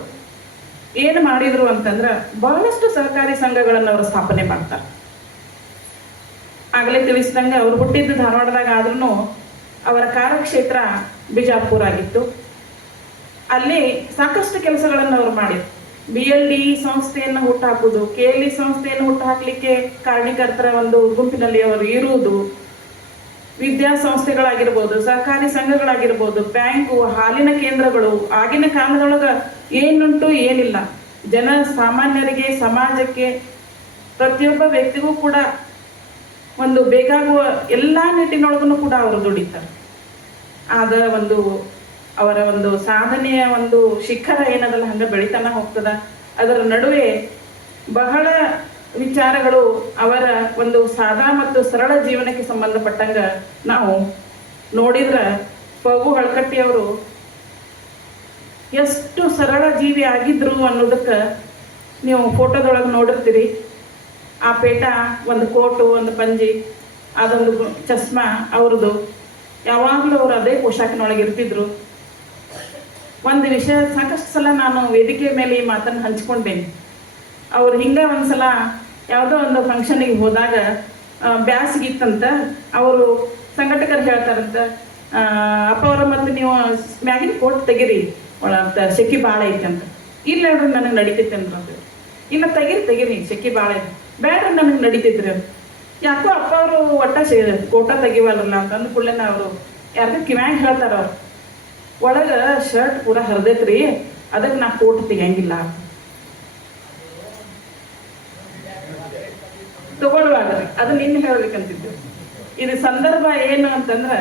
ಏನು ಮಾಡಿದರು ಅಂತಂದ್ರೆ, ಬಹಳಷ್ಟು ಸಹಕಾರಿ ಸಂಘಗಳನ್ನು ಅವರು ಸ್ಥಾಪನೆ ಮಾಡ್ತಾರೆ. ಆಗಲೇ ತಿಳಿಸಿದಂಗೆ ಅವ್ರು ಹುಟ್ಟಿದ್ದು ಧಾರವಾಡದಾಗ ಆದ್ರೂ ಅವರ ಕಾರ್ಯಕ್ಷೇತ್ರ ಬಿಜಾಪುರ ಆಗಿತ್ತು. ಅಲ್ಲಿ ಸಾಕಷ್ಟು ಕೆಲಸಗಳನ್ನು ಅವರು ಮಾಡಿದ್ರು. BLD ಸಂಸ್ಥೆಯನ್ನು ಹುಟ್ಟುಹಾಕುವುದು, KLE ಸಂಸ್ಥೆಯನ್ನು ಹುಟ್ಟುಹಾಕಲಿಕ್ಕೆ ಕಾರಣೀಕರ್ತರ ಒಂದು ಗುಂಪಿನಲ್ಲಿ ಅವರು ಇರುವುದು, ವಿದ್ಯಾಸಂಸ್ಥೆಗಳಾಗಿರ್ಬೋದು, ಸಹಕಾರಿ ಸಂಘಗಳಾಗಿರ್ಬೋದು, ಬ್ಯಾಂಕು, ಹಾಲಿನ ಕೇಂದ್ರಗಳು, ಆಗಿನ ಕಾಲದೊಳಗೆ ಏನುಂಟು ಏನಿಲ್ಲ, ಜನ ಸಾಮಾನ್ಯರಿಗೆ, ಸಮಾಜಕ್ಕೆ, ಪ್ರತಿಯೊಬ್ಬ ವ್ಯಕ್ತಿಗೂ ಕೂಡ ಒಂದು ಬೇಕಾಗುವ ಎಲ್ಲ ನಿಟ್ಟಿನೊಳಗೂ ಕೂಡ ಅವರು ದುಡಿತಾರೆ. ಆದ ಒಂದು ಅವರ ಒಂದು ಸಾಧನೆಯ ಒಂದು ಶಿಖರ ಏನದಲ್ಲ ಹಂಗೆ ಬೆಳಿತಾನ ಹೋಗ್ತದ. ಅದರ ನಡುವೆ ಬಹಳ ವಿಚಾರಗಳು ಅವರ ಒಂದು ಸಾದಾ ಮತ್ತು ಸರಳ ಜೀವನಕ್ಕೆ ಸಂಬಂಧಪಟ್ಟಂಗ ನಾವು ನೋಡಿದ್ರೆ, ಪಗು ಹಳಕಟ್ಟಿಯವರು ಎಷ್ಟು ಸರಳ ಜೀವಿ ಆಗಿದ್ರು ಅನ್ನೋದಕ್ಕೆ ನೀವು ಫೋಟೋದೊಳಗೆ ನೋಡಿರ್ತೀರಿ. ಆ ಪೇಟ, ಒಂದು ಕೋಟು, ಒಂದು ಪಂಜಿ, ಅದೊಂದು ಚಸ್ಮಾ ಅವ್ರದ್ದು, ಯಾವಾಗಲೂ ಅವರು ಅದೇ ಪೋಷಾಕಿನೊಳಗೆ ಇರ್ತಿದ್ರು. ಒಂದು ವಿಷಯ ಸಾಕಷ್ಟು ಸಲ ನಾನು ವೇದಿಕೆ ಮೇಲೆ ಈ ಮಾತನ್ನು ಹಂಚ್ಕೊಂಡೇನೆ. ಅವ್ರು ಹಿಂಗೆ ಒಂದ್ಸಲ ಯಾವುದೋ ಒಂದು ಫಂಕ್ಷನಿಗೆ ಹೋದಾಗ ಬ್ಯಾಸಿಗಿತ್ತಂತ ಅವರು ಸಂಘಟಕರು ಹೇಳ್ತಾರಂತ, ಅಪ್ಪ ಅವರ ಮತ್ತು ನೀವು ಮ್ಯಾಗಿನ ಕೋಟ್ ತೆಗೀರಿ, ಒಳಗೆ ಶೆಕಿ ಭಾಳ ಐತೆ ಅಂತ. ಇಲ್ಲ ಹೇಳ್ರಿ ನನಗೆ ನಡೀತೈತೆ ಅಂದ್ರು. ಇಲ್ಲ ತೆಗೀರಿ ಶೆಕಿ ಭಾಳ ಐತೆ, ಬೇಡ್ರಿ ನನಗೆ ನಡೀತಿದ್ರಿ ಅಂತ. ಯಾಕೋ ಅಪ್ಪ ಅವರು ಒಟ್ಟ ಕೋಟ ತೆಗಿವಲ್ಲ ಅಂತ ಅಂದ್ಕೊಳ್ಳೇನ ಅವರು ಯಾರಿಗೂ ಕಿವ್ಯಾಗ ಹೇಳ್ತಾರ, ಅವ್ರು ಒಳಗೆ ಶರ್ಟ್ ಪೂರ ಹರಿದೈತ್ರಿ, ಅದಕ್ಕೆ ನಾ ಕೋಟ್ ತೆಗಿಯಂಗಿಲ್ಲ ತಗೊಳ್ಳುವಾಗ. ಅದನ್ನ ಇನ್ನು ಹೇಳ್ಬೇಕಂತಿದ್ದು. ಇದು ಸಂದರ್ಭ ಏನು ಅಂತಂದ್ರೆ,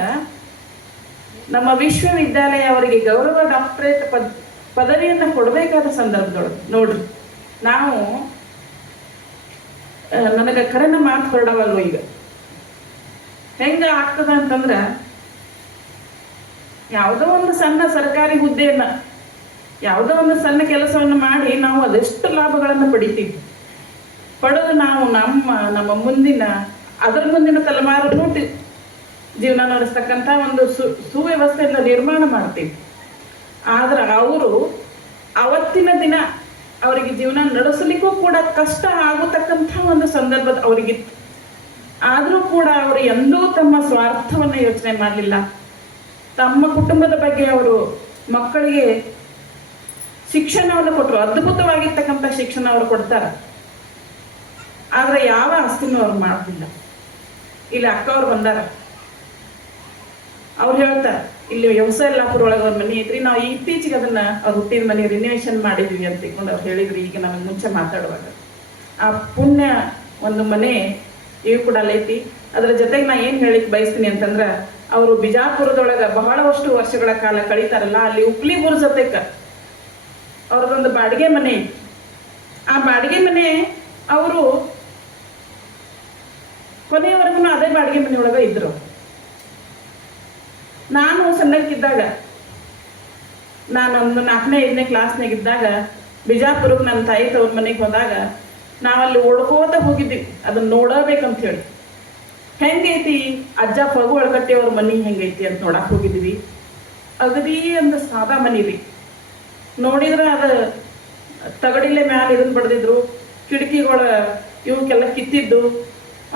ನಮ್ಮ ವಿಶ್ವವಿದ್ಯಾಲಯ ಅವರಿಗೆ ಗೌರವ ಡಾಕ್ಟರೇಟ್ ಪದವಿಯನ್ನು ಕೊಡಬೇಕಾದ ಸಂದರ್ಭದೊಳಗೆ ನೋಡ್ರಿ, ನಾವು ನನಗೆ ಕರೆನ ಮಾತು ಹೊರಡವಲ್ವ ಈಗ ಹೆಂಗ ಆಗ್ತದ ಅಂತಂದ್ರೆ, ಯಾವುದೋ ಒಂದು ಸಣ್ಣ ಸರ್ಕಾರಿ ಹುದ್ದೆಯನ್ನ, ಯಾವುದೋ ಒಂದು ಸಣ್ಣ ಕೆಲಸವನ್ನು ಮಾಡಿ ನಾವು ಅದೆಷ್ಟು ಲಾಭಗಳನ್ನು ಪಡಿತೀವಿ. ಪಡೆದು ನಾವು ನಮ್ಮ ಮುಂದಿನ ಅದರ ಮುಂದಿನ ತಲೆಮಾರನ್ನು ಜೀವನ ನಡೆಸ್ತಕ್ಕಂಥ ಒಂದು ಸುವ್ಯವಸ್ಥೆಯನ್ನು ನಿರ್ಮಾಣ ಮಾಡ್ತೀವಿ. ಆದ್ರೆ ಅವರು ಅವತ್ತಿನ ದಿನ ಅವರಿಗೆ ಜೀವನ ನಡೆಸಲಿಕ್ಕೂ ಕೂಡ ಕಷ್ಟ ಆಗತಕ್ಕಂಥ ಒಂದು ಸಂದರ್ಭ ಅವರಿಗಿತ್ತು. ಆದರೂ ಕೂಡ ಅವರು ಎಂದೂ ತಮ್ಮ ಸ್ವಾರ್ಥವನ್ನು ಯೋಚನೆ ಮಾಡಲಿಲ್ಲ. ತಮ್ಮ ಕುಟುಂಬದ ಬಗ್ಗೆ ಅವರು ಮಕ್ಕಳಿಗೆ ಶಿಕ್ಷಣವನ್ನು ಕೊಟ್ಟರು. ಅದ್ಭುತವಾಗಿರ್ತಕ್ಕಂಥ ಶಿಕ್ಷಣ ಅವರು ಕೊಡ್ತಾರೆ. ಆದರೆ ಯಾವ ಆಸ್ತಿನೂ ಅವ್ರು ಮಾಡೋದಿಲ್ಲ. ಇಲ್ಲಿ ಅಕ್ಕ ಅವ್ರು ಬಂದಾರ, ಅವ್ರು ಹೇಳ್ತಾರೆ, ಇಲ್ಲಿ ವ್ಯವಸಾಯ ಲಾಪುರ ಒಳಗೆ ಅವ್ರ ಮನೆ ಐತ್ರಿ, ನಾವು ಇತ್ತೀಚೆಗೆ ಅದನ್ನ ಅವ್ರು ಹುಟ್ಟಿದ ಮನೆ ರಿನೋವೇಷನ್ ಮಾಡಿದ್ವಿ ಅಂತ ತಿಳ್ಕೊಂಡು ಅವ್ರು ಹೇಳಿದ್ರಿ. ಈಗ ನಮಗೆ ಮುಂಚೆ ಮಾತಾಡುವಾಗ ಆ ಪುಣ್ಯ ಒಂದು ಮನೆ ಇವು ಕೂಡ ಅಲ್ಲೈತಿ. ಅದರ ಜೊತೆಗೆ ನಾ ಏನು ಹೇಳಿಕ್ ಬಯಸ್ತೀನಿ ಅಂತಂದ್ರೆ, ಅವರು ಬಿಜಾಪುರದೊಳಗೆ ಬಹಳಷ್ಟು ವರ್ಷಗಳ ಕಾಲ ಕಳೀತಾರಲ್ಲ, ಅಲ್ಲಿ ಉಪ್ಲಿ ಬುರ್ ಜೊತೆಗೆ ಅವ್ರದ್ದೊಂದು ಬಾಡಿಗೆ ಮನೆ. ಆ ಬಾಡಿಗೆ ಮನೆ ಅವರು ಕೊನೆಯವರೆಗೂ ಅದೇ ಬಾಡಿಗೆ ಮನೆಯೊಳಗೆ ಇದ್ರು. ನಾನು ಸಣ್ಣಕ್ಕಿದ್ದಾಗ, ನಾನೊಂದು 4ನೇ 5ನೇ ಕ್ಲಾಸ್ನಾಗ ಇದ್ದಾಗ ಬಿಜಾಪುರಕ್ಕೆ ನನ್ನ ತಾಯಿ ತವ್ರ ಮನೆಗೆ ಹೋದಾಗ ನಾವಲ್ಲಿ ಓಡ್ಕೋತ ಹೋಗಿದ್ವಿ ಅದನ್ನ ನೋಡಬೇಕಂತ ಹೇಳಿ. ಹೆಂಗೈತಿ ಅಜ್ಜ ಪಗು ಒಳಗಟ್ಟಿ ಅವ್ರ ಮನೆ ಹೆಂಗೈತಿ ಅಂತ ನೋಡಕ್ಕೆ ಹೋಗಿದ್ವಿ. ಅಗದಿ ಒಂದು ಸಾದಾ ಮನೆ ರೀ. ನೋಡಿದ್ರೆ ಅದು ತಗಡಿಲೆ ಮ್ಯಾಲೆ ಇದನ್ನು ಬಡ್ದಿದ್ರು, ಕಿಟಕಿಗಳ ಇವಕ್ಕೆಲ್ಲ ಕಿತ್ತಿದ್ದು.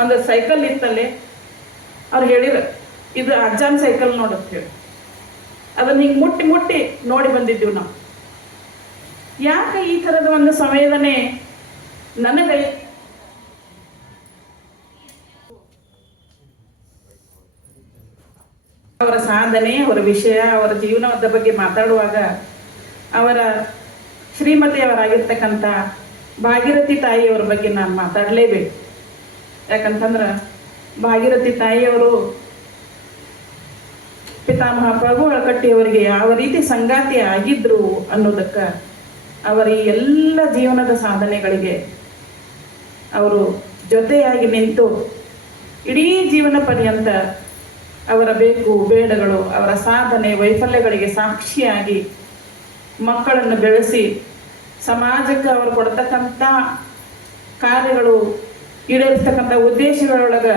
ಒಂದು ಸೈಕಲ್ ಇತ್ತಲ್ಲೇ, ಅವ್ರು ಹೇಳಿದ್ರು ಇದು ಅಜ್ಜನ ಸೈಕಲ್ ನೋಡತ್ ಹೇಳಿ. ಅದನ್ನ ಹಿಂಗೆ ಮುಟ್ಟಿ ಮುಟ್ಟಿ ನೋಡಿ ಬಂದಿದ್ದೀವಿ ನಾವು. ಯಾಕೆ ಈ ಥರದ ಒಂದು ಸಂವೇದನೆ ನನಗೆ ಅವರ ಸಾಧನೆ, ಅವರ ವಿಷಯ, ಅವರ ಜೀವನದ ಬಗ್ಗೆ ಮಾತಾಡುವಾಗ ಅವರ ಶ್ರೀಮತಿಯವರಾಗಿರ್ತಕ್ಕಂಥ ಭಾಗೀರಥಿ ತಾಯಿಯವರ ಬಗ್ಗೆ ನಾನು ಮಾತಾಡಲೇಬೇಕು. ಯಾಕಂತಂದ್ರೆ ಭಾಗೀರಥಿ ತಾಯಿಯವರು ಪಿತಾಮಹ ಪಗು ಅಳಕಟ್ಟಿಯವರಿಗೆ ಯಾವ ರೀತಿ ಸಂಗಾತಿ ಆಗಿದ್ರು ಅನ್ನೋದಕ್ಕೆ ಅವರ ಈ ಎಲ್ಲ ಜೀವನದ ಸಾಧನೆಗಳಿಗೆ ಅವರು ಜೊತೆಯಾಗಿ ನಿಂತು ಇಡೀ ಜೀವನ ಪರ್ಯಂತ ಅವರ ಬೇಕು ಬೇಡಗಳು, ಅವರ ಸಾಧನೆ ವೈಫಲ್ಯಗಳಿಗೆ ಸಾಕ್ಷಿಯಾಗಿ ಮಕ್ಕಳನ್ನು ಬೆಳೆಸಿ ಸಮಾಜಕ್ಕೆ ಅವರು ಕೊಡ್ತಕ್ಕಂಥ ಕಾರ್ಯಗಳು ಈಡೇರಿಸ್ತಕ್ಕಂಥ ಉದ್ದೇಶಗಳೊಳಗೆ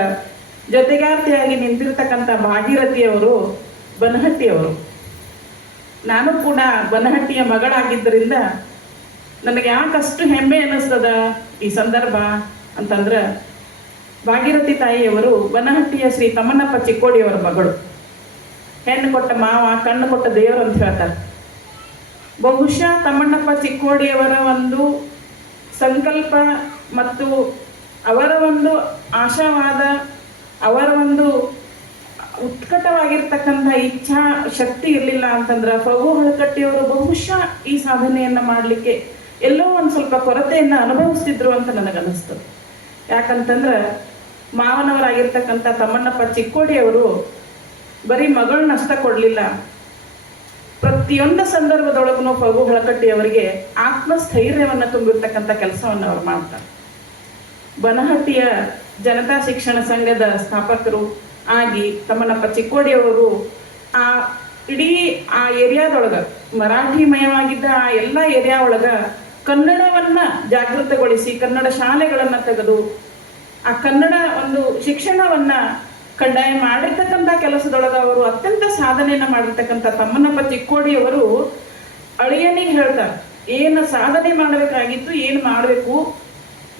ಜೊತೆಗಾರ್ತಿಯಾಗಿ ನಿಂತಿರ್ತಕ್ಕಂಥ ಭಾಗೀರಥಿಯವರು ಬನಹಟ್ಟಿಯವರು. ನಾನು ಕೂಡ ಬನಹಟ್ಟಿಯ ಮಗಳಾಗಿದ್ದರಿಂದ ನನಗೆ ಯಾಕಷ್ಟು ಹೆಮ್ಮೆ ಅನ್ನಿಸ್ತದ ಈ ಸಂದರ್ಭ ಅಂತಂದ್ರೆ, ಭಾಗೀರಥಿ ತಾಯಿಯವರು ಬನಹಟ್ಟಿಯ ಶ್ರೀ ತಮ್ಮಣ್ಣಪ್ಪ ಚಿಕ್ಕೋಡಿಯವರ ಮಗಳು. ಹೆಣ್ಣು ಕೊಟ್ಟ ಮಾವ ಕಣ್ಣು ಕೊಟ್ಟ ದೇವರು ಅಂತ ಹೇಳ್ತಾರೆ. ಬಹುಶಃ ತಮ್ಮಣ್ಣಪ್ಪ ಚಿಕ್ಕೋಡಿಯವರ ಒಂದು ಸಂಕಲ್ಪ ಮತ್ತು ಅವರ ಒಂದು ಆಶಾವಾದ, ಅವರ ಒಂದು ಉತ್ಕಟವಾಗಿರ್ತಕ್ಕಂಥ ಇಚ್ಛಾ ಶಕ್ತಿ ಇರಲಿಲ್ಲ ಅಂತಂದ್ರೆ ಪ್ರಭು ಹಳಕಟ್ಟಿಯವರು ಬಹುಶಃ ಈ ಸಾಧನೆಯನ್ನು ಮಾಡಲಿಕ್ಕೆ ಎಲ್ಲೋ ಒಂದು ಸ್ವಲ್ಪ ಕೊರತೆಯನ್ನು ಅನುಭವಿಸ್ತಿದ್ರು ಅಂತ ನನಗನ್ನಿಸ್ತು. ಯಾಕಂತಂದ್ರೆ ಮಾವನವರಾಗಿರ್ತಕ್ಕಂಥ ತಮ್ಮಣ್ಣಪ್ಪ ಚಿಕ್ಕೋಡಿಯವರು ಬರೀ ಮಗಳನ್ನಷ್ಟ ಕೊಡಲಿಲ್ಲ, ಪ್ರತಿಯೊಂದು ಸಂದರ್ಭದೊಳಗೂ ಪ್ರಭು ಹಳಕಟ್ಟಿಯವರಿಗೆ ಆತ್ಮಸ್ಥೈರ್ಯವನ್ನು ತುಂಬಿರ್ತಕ್ಕಂಥ ಕೆಲಸವನ್ನು ಅವ್ರು ಮಾಡ್ತಾರೆ. ಬನಹಟ್ಟಿಯ ಜನತಾ ಶಿಕ್ಷಣ ಸಂಘದ ಸ್ಥಾಪಕರು ಆಗಿ ತಮ್ಮಣ್ಣಪ್ಪ ಚಿಕ್ಕೋಡಿಯವರು ಆ ಇಡೀ ಆ ಏರಿಯಾದೊಳಗೆ ಮರಾಠಿಮಯವಾಗಿದ್ದ ಆ ಎಲ್ಲ ಏರಿಯಾ ಒಳಗೆ ಕನ್ನಡವನ್ನು ಜಾಗೃತಗೊಳಿಸಿ ಕನ್ನಡ ಶಾಲೆಗಳನ್ನು ತೆಗೆದು ಆ ಕನ್ನಡ ಒಂದು ಶಿಕ್ಷಣವನ್ನು ಕಡ್ಡಾಯ ಮಾಡಿರ್ತಕ್ಕಂಥ ಕೆಲಸದೊಳಗೆ ಅವರು ಅತ್ಯಂತ ಸಾಧನೆಯನ್ನು ಮಾಡಿರ್ತಕ್ಕಂಥ ತಮ್ಮಣ್ಣಪ್ಪ ಚಿಕ್ಕೋಡಿಯವರು ಅಳಿಯನಿಗೆ ಹೇಳ್ತಾರೆ ಏನು ಸಾಧನೆ ಮಾಡಬೇಕಾಗಿತ್ತು, ಏನು ಮಾಡಬೇಕು,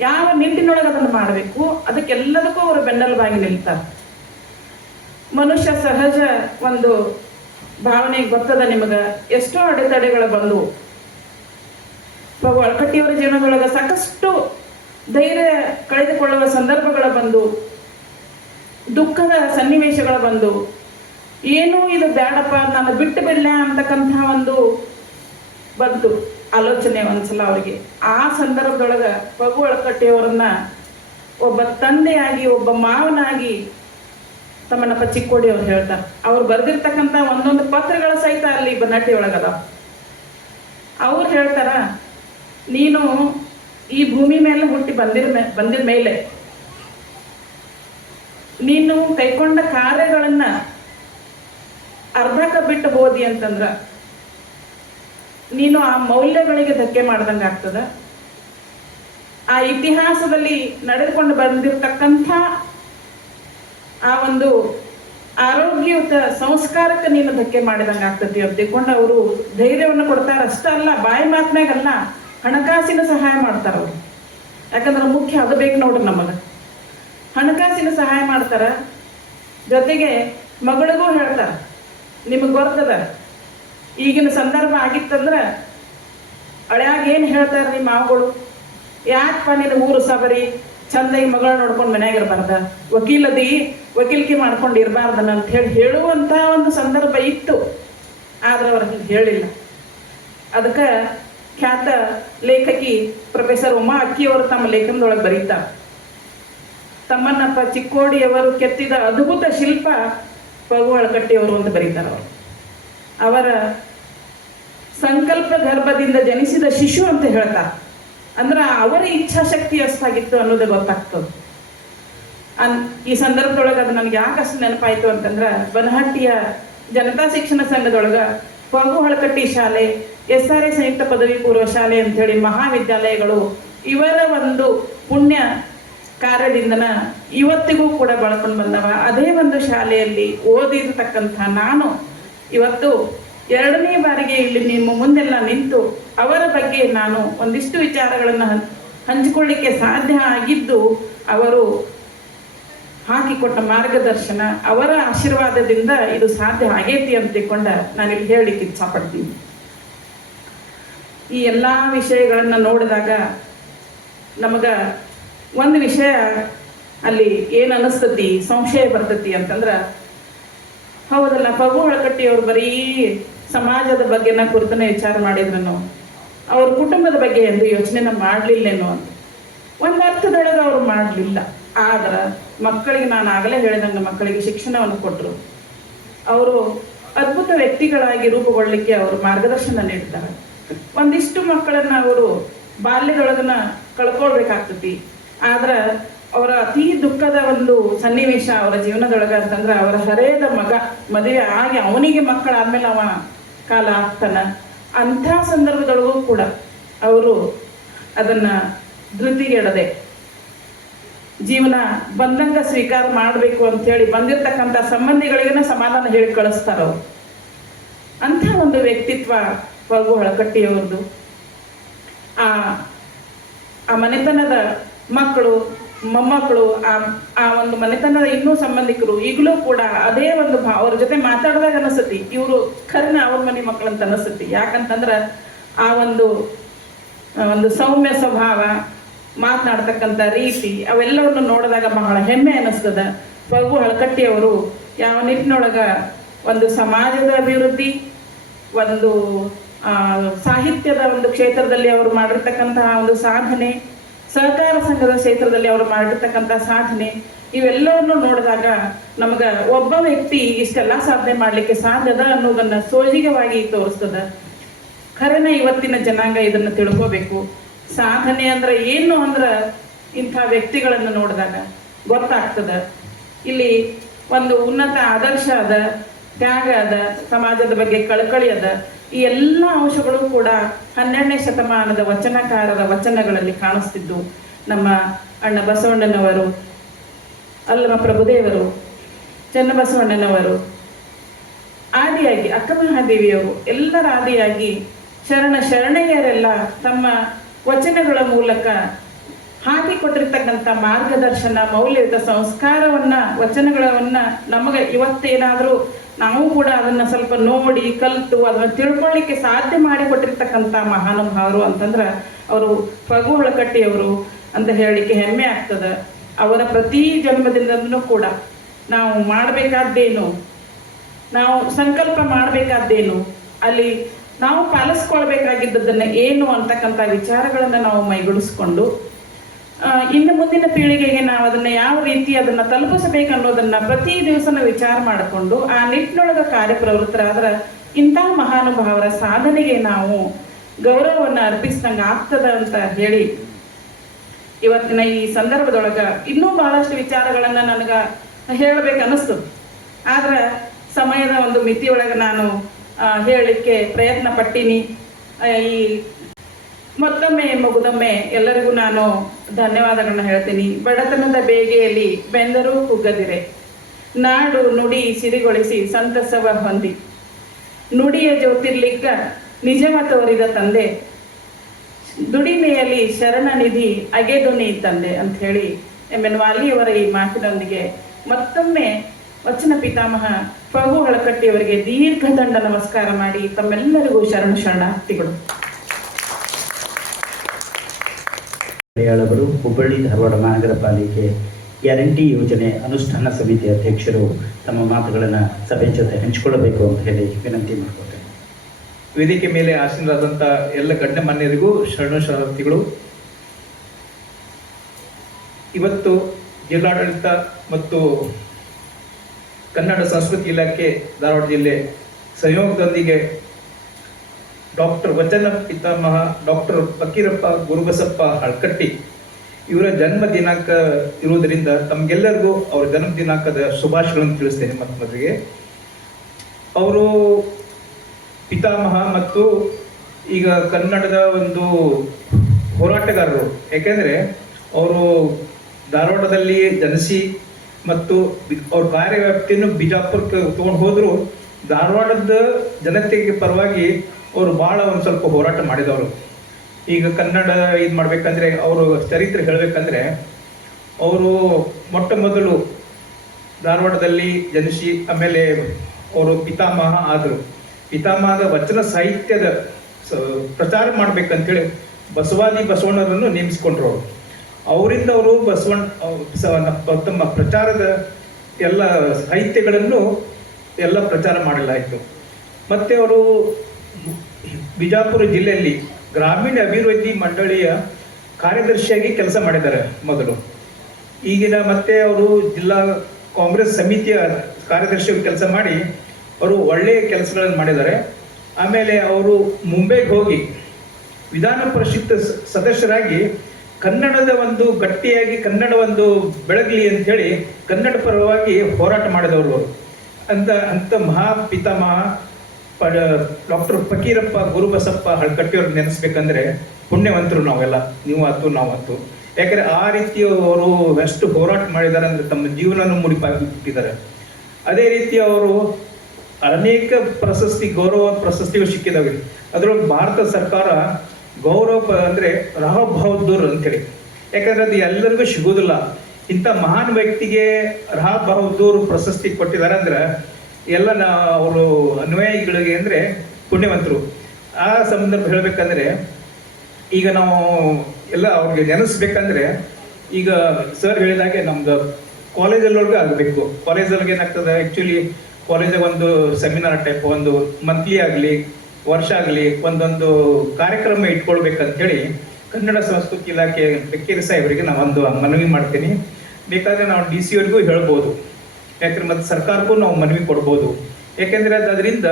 ಯಾವ ನಿಟ್ಟಿನೊಳಗೆ ಅದನ್ನು ಮಾಡಬೇಕು, ಅದಕ್ಕೆಲ್ಲದಕ್ಕೂ ಅವರು ಬೆನ್ನೆಲುಬಾಗಿ ನಿಲ್ತಾರೆ. ಮನುಷ್ಯ ಸಹಜ ಒಂದು ಭಾವನೆ ಗೊತ್ತದ ನಿಮಗೆ. ಎಷ್ಟೋ ಅಡೆತಡೆಗಳು ಬಂದು ಹಳಕಟ್ಟಿಯವರ ಜೀವನದೊಳಗೆ ಸಾಕಷ್ಟು ಧೈರ್ಯ ಕಳೆದುಕೊಳ್ಳುವ ಸಂದರ್ಭಗಳು ಬಂದು, ದುಃಖದ ಸನ್ನಿವೇಶಗಳು ಬಂದು, ಏನೂ ಇದು ಬೇಡಪ್ಪ ನಾನು ಬಿಟ್ಟು ಬಿಡಲ ಅಂತಕ್ಕಂಥ ಒಂದು ಬಂತು ಆಲೋಚನೆ ಒಂದ್ಸಲ ಅವರಿಗೆ. ಆ ಸಂದರ್ಭದೊಳಗೆ ಪ್ರಭು ಹಳಕಟ್ಟಿಯವರನ್ನ ಒಬ್ಬ ತಂದೆಯಾಗಿ ಒಬ್ಬ ಮಾವನಾಗಿ ತಮ್ಮಣ್ಣಪ್ಪ ಚಿಕ್ಕೋಡಿ ಅವ್ರು ಹೇಳ್ತಾರೆ. ಅವ್ರು ಬರೆದಿರ್ತಕ್ಕಂಥ ಒಂದೊಂದು ಪತ್ರಗಳ ಸಹಿತ ಅಲ್ಲಿ ಬನಹಟ್ಟಿ ಒಳಗದ. ಅವ್ರು ಹೇಳ್ತಾರ, ನೀನು ಈ ಭೂಮಿ ಮೇಲೆ ಹುಟ್ಟಿ ಬಂದಿದ ಮೇಲೆ ನೀನು ಕೈಕೊಂಡ ಕಾರ್ಯಗಳನ್ನ ಅರ್ಧಕ್ಕೆ ಬಿಟ್ಟು ಹೋದಿ ಅಂತಂದ್ರ ನೀನು ಆ ಮೌಲ್ಯಗಳಿಗೆ ಧಕ್ಕೆ ಮಾಡ್ದಂಗೆ ಆಗ್ತದ. ಆ ಇತಿಹಾಸದಲ್ಲಿ ನಡೆದುಕೊಂಡು ಬಂದಿರತಕ್ಕಂಥ ಆ ಒಂದು ಆರೋಗ್ಯಯುತ ಸಂಸ್ಕಾರಕ್ಕೆ ನೀನು ಧಕ್ಕೆ ಮಾಡಿದಂಗೆ ಆಗ್ತತಿ ಅಂತ ತಿಳ್ಕೊಂಡು ಅವರು ಧೈರ್ಯವನ್ನು ಕೊಡ್ತಾರೆ. ಅಷ್ಟೇ ಅಲ್ಲ, ಬಾಯಿ ಮಾತನಾಗಲ್ಲ, ಹಣಕಾಸಿನ ಸಹಾಯ ಮಾಡ್ತಾರೆ ಅವರು. ಯಾಕಂದ್ರೆ ಮುಖ್ಯ ಅದು ಬೇಕು ನೋಡ್ರಿ ನಮಗೆ. ಹಣಕಾಸಿನ ಸಹಾಯ ಮಾಡ್ತಾರೆ, ಜೊತೆಗೆ ಮಗಳಿಗೂ ಹೇಳ್ತಾರೆ, ನಿಮಗೆ ಗೊತ್ತದ ಈಗಿನ ಸಂದರ್ಭ ಆಗಿತ್ತಂದ್ರೆ ಹಳ್ಯಾಗ ಏನು ಹೇಳ್ತಾರೆ ನಿಮ್ಮ ಮಾವುಗಳು, ಯಾಕಪ್ಪ ನೀನು ಊರು ಸಬರಿ ಚಂದಾಗಿ ಮಗಳ ನೋಡ್ಕೊಂಡು ಮನ್ಯಾಗ ಇರಬಾರ್ದ, ವಕೀಲಿಕೆ ಮಾಡ್ಕೊಂಡು ಇರಬಾರ್ದನ ಅಂತ ಹೇಳುವಂಥ ಒಂದು ಸಂದರ್ಭ ಇತ್ತು. ಆದ್ರೆ ಅವ್ರು ಹೇಳಿಲ್ಲ. ಅದಕ್ಕೆ ಖ್ಯಾತ ಲೇಖಕಿ ಪ್ರೊಫೆಸರ್ ಉಮಾ ಅಕ್ಕಿಯವರು ತಮ್ಮ ಲೇಖನದೊಳಗೆ ಬರೀತಾರೆ, ತಮ್ಮಣ್ಣಪ್ಪ ಚಿಕ್ಕೋಡಿಯವರು ಕೆತ್ತಿದ ಅದ್ಭುತ ಶಿಲ್ಪ ಪ್ರಭು ಹಳಕಟ್ಟಿಯವರು ಅಂತ ಬರೀತಾರೆ. ಅವರು ಅವರ ಸಂಕಲ್ಪ ಗರ್ಭದಿಂದ ಜನಿಸಿದ ಶಿಶು ಅಂತ ಹೇಳ್ತಾರೆ. ಅಂದ್ರೆ ಅವರ ಇಚ್ಛಾಶಕ್ತಿ ಎಷ್ಟಾಗಿತ್ತು ಅನ್ನೋದೇ ಗೊತ್ತಾಗ್ತದೆ. ಈ ಸಂದರ್ಭದೊಳಗೆ ಅದು ನನಗೆ ಯಾಕಷ್ಟು ನೆನಪಾಯಿತು ಅಂತಂದ್ರೆ, ಬನಹಟ್ಟಿಯ ಜನತಾ ಶಿಕ್ಷಣ ಸಂಘದೊಳಗೆ ಪ್ರಭು ಹಳಕಟ್ಟಿ ಶಾಲೆ, SRA ಸಂಯುಕ್ತ ಪದವಿ ಪೂರ್ವ ಶಾಲೆ ಅಂಥೇಳಿ ಮಹಾವಿದ್ಯಾಲಯಗಳು ಇವರ ಒಂದು ಪುಣ್ಯ ಕಾರ್ಯದಿಂದನ ಇವತ್ತಿಗೂ ಕೂಡ ಬಳಕೊಂಡು ಬಂದವ. ಅದೇ ಒಂದು ಶಾಲೆಯಲ್ಲಿ ಓದಿರ್ತಕ್ಕಂಥ ನಾನು ಇವತ್ತು 2ನೇ ಬಾರಿಗೆ ಇಲ್ಲಿ ನಿಮ್ಮ ಮುಂದೆಲ್ಲ ನಿಂತು ಅವರ ಬಗ್ಗೆ ನಾನು ಒಂದಿಷ್ಟು ವಿಚಾರಗಳನ್ನು ಹಂಚಿಕೊಳ್ಳಿಕ್ಕೆ ಸಾಧ್ಯ ಆಗಿದ್ದು ಅವರು ಹಾಕಿಕೊಟ್ಟ ಮಾರ್ಗದರ್ಶನ, ಅವರ ಆಶೀರ್ವಾದದಿಂದ ಇದು ಸಾಧ್ಯ ಆಗೈತಿ ಅಂತ ತಿಳ್ಕೊಂಡ ನಾನಿಲ್ಲಿ ಹೇಳಲಿಕ್ಕೆ ಇಚ್ಛಪಡ್ತೀನಿ. ಈ ಎಲ್ಲ ವಿಷಯಗಳನ್ನು ನೋಡಿದಾಗ ನಮಗೆ ಒಂದು ವಿಷಯ ಅಲ್ಲಿ ಏನು ಅನಿಸ್ತತಿ, ಸಂಶಯ ಬರ್ತತಿ ಅಂತಂದ್ರೆ, ಹೌದಲ್ಲ ಪ್ರಭು ಹಳಕಟ್ಟಿಯವರು ಬರೀ ಸಮಾಜದ ಬಗ್ಗೆನ ಕುರಿತನೇ ವಿಚಾರ ಮಾಡಿದ್ರೂ ಅವ್ರ ಕುಟುಂಬದ ಬಗ್ಗೆ ಎಂದು ಯೋಚನೆನ ಮಾಡಲಿಲ್ಲೇನೋ ಅಂತ ಒಂದು ಅರ್ಥದೊಳಗೆ ಅವರು ಮಾಡಲಿಲ್ಲ. ಆದ್ರೆ ಮಕ್ಕಳಿಗೆ, ನಾನು ಆಗಲೇ ಹೇಳಿದಂಗೆ ಮಕ್ಕಳಿಗೆ ಶಿಕ್ಷಣವನ್ನು ಕೊಟ್ಟರು. ಅವರು ಅದ್ಭುತ ವ್ಯಕ್ತಿಗಳಾಗಿ ರೂಪುಗೊಳ್ಳಲಿಕ್ಕೆ ಅವರು ಮಾರ್ಗದರ್ಶನ ನೀಡ್ತಾರೆ. ಒಂದಿಷ್ಟು ಮಕ್ಕಳನ್ನು ಅವರು ಬಾಲ್ಯದೊಳಗನ ಕಳ್ಕೊಳ್ಬೇಕಾಗ್ತತಿ. ಆದ್ರೆ ಅವರ ಅತೀ ದುಃಖದ ಒಂದು ಸನ್ನಿವೇಶ ಅವರ ಜೀವನದೊಳಗೆ ಅಂತಂದ್ರೆ, ಅವರ ಹರೆಯದ ಮಗ ಮದುವೆ ಆಗಿ ಅವನಿಗೆ ಮಕ್ಕಳಾದ್ಮೇಲೆ ಅವ ಕಾಲ ಆಗ್ತಾನ. ಅಂಥ ಸಂದರ್ಭದೊಳಗೂ ಕೂಡ ಅವರು ಅದನ್ನ ಧೃತಿಗೆಡದೆ ಜೀವನ ಬಂದಂಗ ಸ್ವೀಕಾರ ಮಾಡಬೇಕು ಅಂತ ಹೇಳಿ ಬಂದಿರತಕ್ಕಂಥ ಸಂಬಂಧಿಗಳಿಗೇನೆ ಸಮಾಧಾನ ಹೇಳಿ ಕಳಿಸ್ತಾರ ಅವರು. ಅಂಥ ಒಂದು ವ್ಯಕ್ತಿತ್ವ ಫಗು ಹಳಕಟ್ಟಿಯವ್ರದ್ದು. ಆ ಮನೆತನದ ಮಕ್ಕಳು, ಮೊಮ್ಮಕ್ಕಳು, ಆ ಒಂದು ಮನೆತನದ ಇನ್ನೂ ಸಂಬಂಧಿಕರು ಈಗಲೂ ಕೂಡ ಅದೇ ಒಂದು ಅವ್ರ ಜೊತೆ ಮಾತಾಡಿದಾಗ ಅನಿಸ್ತತಿ ಇವರು ಖರ್ನ ಅವ್ರ ಮನೆ ಮಕ್ಕಳು ಅಂತ ಅನಿಸ್ತತಿ. ಯಾಕಂತಂದ್ರೆ ಆ ಒಂದು ಸೌಮ್ಯ ಸ್ವಭಾವ, ಮಾತನಾಡ್ತಕ್ಕಂಥ ರೀತಿ ಅವೆಲ್ಲವನ್ನು ನೋಡಿದಾಗ ಬಹಳ ಹೆಮ್ಮೆ ಅನ್ನಿಸ್ತದ. ಫಗು ಹಳಕಟ್ಟಿಯವರು ಯಾವ ನಿಟ್ಟಿನೊಳಗ ಒಂದು ಸಮಾಜದ ಅಭಿವೃದ್ಧಿ, ಒಂದು ಸಾಹಿತ್ಯದ ಒಂದು ಕ್ಷೇತ್ರದಲ್ಲಿ ಅವರು ಮಾಡಿರ್ತಕ್ಕಂತಹ ಒಂದು ಸಾಧನೆ, ಸಹಕಾರ ಸಂಘದ ಕ್ಷೇತ್ರದಲ್ಲಿ ಅವರು ಮಾಡಿರ್ತಕ್ಕಂಥ ಸಾಧನೆ, ಇವೆಲ್ಲವನ್ನು ನೋಡಿದಾಗ ನಮಗ ಒಬ್ಬ ವ್ಯಕ್ತಿ ಇಷ್ಟೆಲ್ಲ ಸಾಧನೆ ಮಾಡಲಿಕ್ಕೆ ಸಾಧ್ಯದ ಅನ್ನೋದನ್ನ ಸೋಜಿಗವಾಗಿ ತೋರಿಸ್ತದ. ಖರೇನ ಇವತ್ತಿನ ಜನಾಂಗ ಇದನ್ನು ತಿಳ್ಕೋಬೇಕು. ಸಾಧನೆ ಅಂದ್ರೆ ಏನು ಅಂದ್ರೆ ಇಂಥ ವ್ಯಕ್ತಿಗಳನ್ನು ನೋಡಿದಾಗ ಗೊತ್ತಾಗ್ತದ. ಇಲ್ಲಿ ಒಂದು ಉನ್ನತ ಆದರ್ಶ ಅದ, ತ್ಯಾಗ ಅದ, ಸಮಾಜದ ಬಗ್ಗೆ ಕಳಕಳಿ ಅದ. ಈ ಎಲ್ಲ ಅಂಶಗಳು ಕೂಡ 12ನೇ ಶತಮಾನದ ವಚನಕಾರರ ವಚನಗಳಲ್ಲಿ ಕಾಣಿಸ್ತಿದ್ದು. ನಮ್ಮ ಅಣ್ಣ ಬಸವಣ್ಣನವರು, ಅಲ್ಲಮ ಪ್ರಭುದೇವರು, ಚನ್ನಬಸವಣ್ಣನವರು ಆದಿಯಾಗಿ, ಅಕ್ಕಮಹಾದೇವಿಯವರು ಎಲ್ಲರ ಆದಿಯಾಗಿ ಶರಣೆಯರೆಲ್ಲ ತಮ್ಮ ವಚನಗಳ ಮೂಲಕ ಹಾಕಿಕೊಟ್ಟಿರ್ತಕ್ಕಂಥ ಮಾರ್ಗದರ್ಶನ, ಮೌಲ್ಯಯುತ ಸಂಸ್ಕಾರವನ್ನ, ವಚನಗಳನ್ನ ನಮಗೆ ಇವತ್ತೇನಾದರೂ ನಾವು ಕೂಡ ಅದನ್ನ ಸ್ವಲ್ಪ ನೋಡಿ ಕಲಿತು ಅದನ್ನ ತಿಳ್ಕೊಳ್ಳಿಕ್ಕೆ ಸಾಧ್ಯ ಮಾಡಿಕೊಟ್ಟಿರ್ತಕ್ಕಂಥ ಮಹಾನುಭಾವರು ಅಂತಂದ್ರೆ ಅವರು ಫಗು ಹಳಕಟ್ಟಿಯವರು ಅಂತ ಹೇಳಲಿಕ್ಕೆ ಹೆಮ್ಮೆ ಆಗ್ತದೆ. ಅವರ ಪ್ರತಿ ಜನ್ಮದಿಂದನೂ ಕೂಡ ನಾವು ಮಾಡಬೇಕಾದ್ದೇನು, ನಾವು ಸಂಕಲ್ಪ ಮಾಡಬೇಕಾದ್ದೇನು, ಅಲ್ಲಿ ನಾವು ಪಾಲಿಸ್ಕೊಳ್ಬೇಕಾಗಿದ್ದದನ್ನ ಏನು ಅಂತಕ್ಕಂಥ ವಿಚಾರಗಳನ್ನ ನಾವು ಮೈಗೂಡಿಸ್ಕೊಂಡು ಇನ್ನು ಮುಂದಿನ ಪೀಳಿಗೆಗೆ ನಾವು ಅದನ್ನ ಯಾವ ರೀತಿ ಅದನ್ನ ತಲುಪಿಸಬೇಕು ಅನ್ನೋದನ್ನ ಪ್ರತಿ ದಿವಸನ ವಿಚಾರ ಮಾಡಿಕೊಂಡು ಆ ನಿಟ್ಟಿನೊಳಗ ಕಾರ್ಯಪ್ರವೃತ್ತರಾದ್ರೆ ಇಂಥ ಮಹಾನುಭಾವರ ಸಾಧನೆಗೆ ನಾವು ಗೌರವವನ್ನು ಅರ್ಪಿಸಿದಂಗ ಆಗ್ತದ ಅಂತ ಹೇಳಿ ಇವತ್ತಿನ ಈ ಸಂದರ್ಭದೊಳಗ ಇನ್ನೂ ಬಹಳಷ್ಟು ವಿಚಾರಗಳನ್ನ ನನಗ ಹೇಳಬೇಕನ್ನಿಸ್ತು. ಆದ್ರೆ ಸಮಯದ ಒಂದು ಮಿತಿಯೊಳಗೆ ನಾನು ಹೇಳಲಿಕ್ಕೆ ಪ್ರಯತ್ನ ಪಟ್ಟೀನಿ. ಈ ಮತ್ತೊಮ್ಮೆ ಮುಗುದೊಮ್ಮೆ ಎಲ್ಲರಿಗೂ ನಾನು ಧನ್ಯವಾದಗಳನ್ನ ಹೇಳ್ತೀನಿ. ಬಡತನದ ಬೇಗೆಯಲ್ಲಿ ಬೆಂದರೂ ಕುಗ್ಗದಿರೆ, ನಾಡು ನುಡಿ ಸಿರಿಗೊಳಿಸಿ ಸಂತಸವ ಹೊಂದಿ, ನುಡಿಯ ಜ್ಯೋತಿರ್ಲಿಕ್ಕ ನಿಜವ ತೋರಿದ ತಂದೆ, ದುಡಿಮೆಯಲ್ಲಿ ಶರಣ ನಿಧಿ ಅಗೆದುನಿ ತಂದೆ ಅಂತ ಹೇಳಿ ಎಂ.ಎನ್. ವಾಲಿಯವರ ಈ ಮಾತಿನೊಂದಿಗೆ ಮತ್ತೊಮ್ಮೆ ವಚನ ಪಿತಾಮಹ ಫಗು ಹಳಕಟ್ಟಿಯವರಿಗೆ ದೀರ್ಘದಂಡ ನಮಸ್ಕಾರ ಮಾಡಿ ತಮ್ಮೆಲ್ಲರಿಗೂ ಶರಣಾರ್ಥಿಗಳು. ಮಲಯಾಳವರು ಹುಬ್ಬಳ್ಳಿ ಧಾರವಾಡ ಮಹಾನಗರ ಪಾಲಿಕೆ ಗ್ಯಾರಂಟಿ ಯೋಜನೆ ಅನುಷ್ಠಾನ ಸಮಿತಿ ಅಧ್ಯಕ್ಷರು ತಮ್ಮ ಮಾತುಗಳನ್ನು ಸಭೆ ಜೊತೆ ಹಂಚಿಕೊಳ್ಳಬೇಕು ಅಂತ ಹೇಳಿ ವಿನಂತಿ ಮಾಡ್ಕೊತೇನೆ. ವೇದಿಕೆ ಮೇಲೆ ಆಸೀನರಾದಂಥ ಎಲ್ಲ ಗಣ್ಯಮಾನ್ಯರಿಗೂ ಶರಣಾರ್ಥಿಗಳು. ಇವತ್ತು ಜಿಲ್ಲಾಡಳಿತ ಮತ್ತು ಕನ್ನಡ ಸಂಸ್ಕೃತಿ ಇಲಾಖೆ ಧಾರವಾಡ ಜಿಲ್ಲೆ ಸಂಯೋಗದೊಂದಿಗೆ ಡಾಕ್ಟರ್ ವಚನ ಪಿತಾಮಹ ಡಾಕ್ಟರ್ ಫಕೀರಪ್ಪ ಗುರುಬಸಪ್ಪ ಹಳಕಟ್ಟಿ ಇವರ ಜನ್ಮ ದಿನಾಂಕ ಇರುವುದರಿಂದ ತಮಗೆಲ್ಲರಿಗೂ ಅವರ ಜನ್ಮ ದಿನಾಂಕದ ಶುಭಾಶಯಗಳನ್ನು ತಿಳಿಸ್ತೇನೆ. ಮೊದಲಿಗೆ ಅವರು ಪಿತಾಮಹ ಮತ್ತು ಈಗ ಕನ್ನಡದ ಒಂದು ಹೋರಾಟಗಾರರು. ಯಾಕೆಂದರೆ ಅವರು ಧಾರವಾಡದಲ್ಲಿ ಜನಿಸಿ ಮತ್ತು ಅವ್ರ ಕಾರ್ಯವ್ಯಾಪ್ತಿಯನ್ನು ಬಿಜಾಪುರಕ್ಕೆ ತೊಗೊಂಡು ಹೋದ್ರು. ಧಾರವಾಡದ ಜನತೆಗೆ ಪರವಾಗಿ ಅವರು ಭಾಳ ಒಂದು ಸ್ವಲ್ಪ ಹೋರಾಟ ಮಾಡಿದವರು. ಈಗ ಕನ್ನಡ ಇದು ಮಾಡ್ಬೇಕಂದ್ರೆ ಅವರು ಚರಿತ್ರೆ ಹೇಳಬೇಕಂದ್ರೆ ಅವರು ಮೊಟ್ಟ ಮೊದಲು ಧಾರವಾಡದಲ್ಲಿ ಜನಿಸಿ ಆಮೇಲೆ ಅವರು ಪಿತಾಮಹ ಆದರು. ಪಿತಾಮಹದ ವಚನ ಸಾಹಿತ್ಯದ ಪ್ರಚಾರ ಮಾಡ್ಬೇಕಂತೇಳಿ ಬಸವಣ್ಣರನ್ನು ನೇಮಿಸಿಕೊಂಡ್ರು. ಅವರಿಂದ ಅವರು ತಮ್ಮ ಪ್ರಚಾರದ ಎಲ್ಲ ಸಾಹಿತ್ಯಗಳನ್ನು ಎಲ್ಲ ಪ್ರಚಾರ ಮಾಡಲಾಯಿತು. ಮತ್ತು ಅವರು ಬಿಜಾಪುರ ಜಿಲ್ಲೆಯಲ್ಲಿ ಗ್ರಾಮೀಣ ಅಭಿವೃದ್ಧಿ ಮಂಡಳಿಯ ಕಾರ್ಯದರ್ಶಿಯಾಗಿ ಕೆಲಸ ಮಾಡಿದ್ದಾರೆ ಮೊದಲು. ಈಗಿನ ಮತ್ತೆ ಅವರು ಜಿಲ್ಲಾ ಕಾಂಗ್ರೆಸ್ ಸಮಿತಿಯ ಕಾರ್ಯದರ್ಶಿಯಾಗಿ ಕೆಲಸ ಮಾಡಿ ಅವರು ಒಳ್ಳೆಯ ಕೆಲಸಗಳನ್ನು ಮಾಡಿದ್ದಾರೆ. ಆಮೇಲೆ ಅವರು ಮುಂಬೈಗೆ ಹೋಗಿ ವಿಧಾನ ಪರಿಷತ್ ಸದಸ್ಯರಾಗಿ ಕನ್ನಡದ ಒಂದು ಗಟ್ಟಿಯಾಗಿ ಕನ್ನಡ ಒಂದು ಬೆಳಗಲಿ ಅಂತ ಹೇಳಿ ಕನ್ನಡ ಪರವಾಗಿ ಹೋರಾಟ ಮಾಡಿದವರು ಅಂತ ಮಹಾಪಿತಾಮಹ ಡಾಕ್ಟರ್ ಫಕೀರಪ್ಪ ಗುರುಬಸಪ್ಪ ಹಳಕಟ್ಟಿಯವ್ರು ನೆನೆಸ್ಬೇಕಂದ್ರೆ ಪುಣ್ಯವಂತರು ನಾವೆಲ್ಲ, ನೀವು ಆತು ನಾವತ್ತು. ಯಾಕಂದ್ರೆ ಆ ರೀತಿ ಅವರು ಎಷ್ಟು ಹೋರಾಟ ಮಾಡಿದ್ದಾರೆ ಅಂದ್ರೆ ತಮ್ಮ ಜೀವನವನ್ನು ಮುಡಿಪಾಗಿಟ್ಟಿದ್ದಾರೆ. ಅದೇ ರೀತಿ ಅವರು ಅನೇಕ ಪ್ರಶಸ್ತಿ, ಗೌರವ ಪ್ರಶಸ್ತಿಗಳು ಸಿಕ್ಕಿದಾವೆ. ಅದರೊಳಗೆ ಭಾರತ ಸರ್ಕಾರ ಗೌರವ ಅಂದ್ರೆ ರಾವ್ ಬಹದ್ದೂರ್ ಅಂತೇಳಿ, ಯಾಕಂದ್ರೆ ಅದು ಎಲ್ಲರಿಗೂ ಸಿಗೋದಿಲ್ಲ. ಇಂಥ ಮಹಾನ್ ವ್ಯಕ್ತಿಗೆ ರಾವ್ ಬಹದ್ದೂರ್ ಪ್ರಶಸ್ತಿ ಕೊಟ್ಟಿದ್ದಾರೆ ಅಂದ್ರೆ ಎಲ್ಲ ಅವರು ಅನ್ವಯಿಗಳಿಗೆ ಅಂದ್ರೆ ಪುಣ್ಯವಂತರು. ಆ ಸಂದರ್ಭ ಹೇಳ್ಬೇಕಂದ್ರೆ ಈಗ ನಾವು ಎಲ್ಲ ಅವ್ರಿಗೆ ನೆನೆಸ್ಬೇಕಂದ್ರೆ ಈಗ ಸರ್ ಹೇಳಿದಾಗೆ ನಮ್ದು ಕಾಲೇಜಲ್ಲೊಳಗೆ ಆಗಬೇಕು. ಕಾಲೇಜಲ್ಲಿ ಏನಾಗ್ತದೆ, ಆ್ಯಕ್ಚುಲಿ ಕಾಲೇಜಾಗ ಒಂದು ಸೆಮಿನಾರ್ ಟೈಪ್ ಒಂದು ಮಂತ್ಲಿ ಆಗಲಿ ವರ್ಷ ಆಗಲಿ ಒಂದೊಂದು ಕಾರ್ಯಕ್ರಮ ಇಟ್ಕೊಳ್ಬೇಕಂತ ಹೇಳಿ ಕನ್ನಡ ಸಂಸ್ಕೃತಿ ಇಲಾಖೆ ಬೆಕ್ಕೇರಿ ಸಾಹೇಬರಿಗೆ ನಾವೊಂದು ಮನವಿ ಮಾಡ್ತೀನಿ. ಬೇಕಾದರೆ ನಾವು DC ಅವ್ರಿಗೂ ಹೇಳ್ಬೋದು, ಯಾಕಂದ್ರೆ ಮತ್ತು ಸರ್ಕಾರಕ್ಕೂ ನಾವು ಮನವಿ ಕೊಡ್ಬೋದು. ಯಾಕೆಂದರೆ ಅದರಿಂದ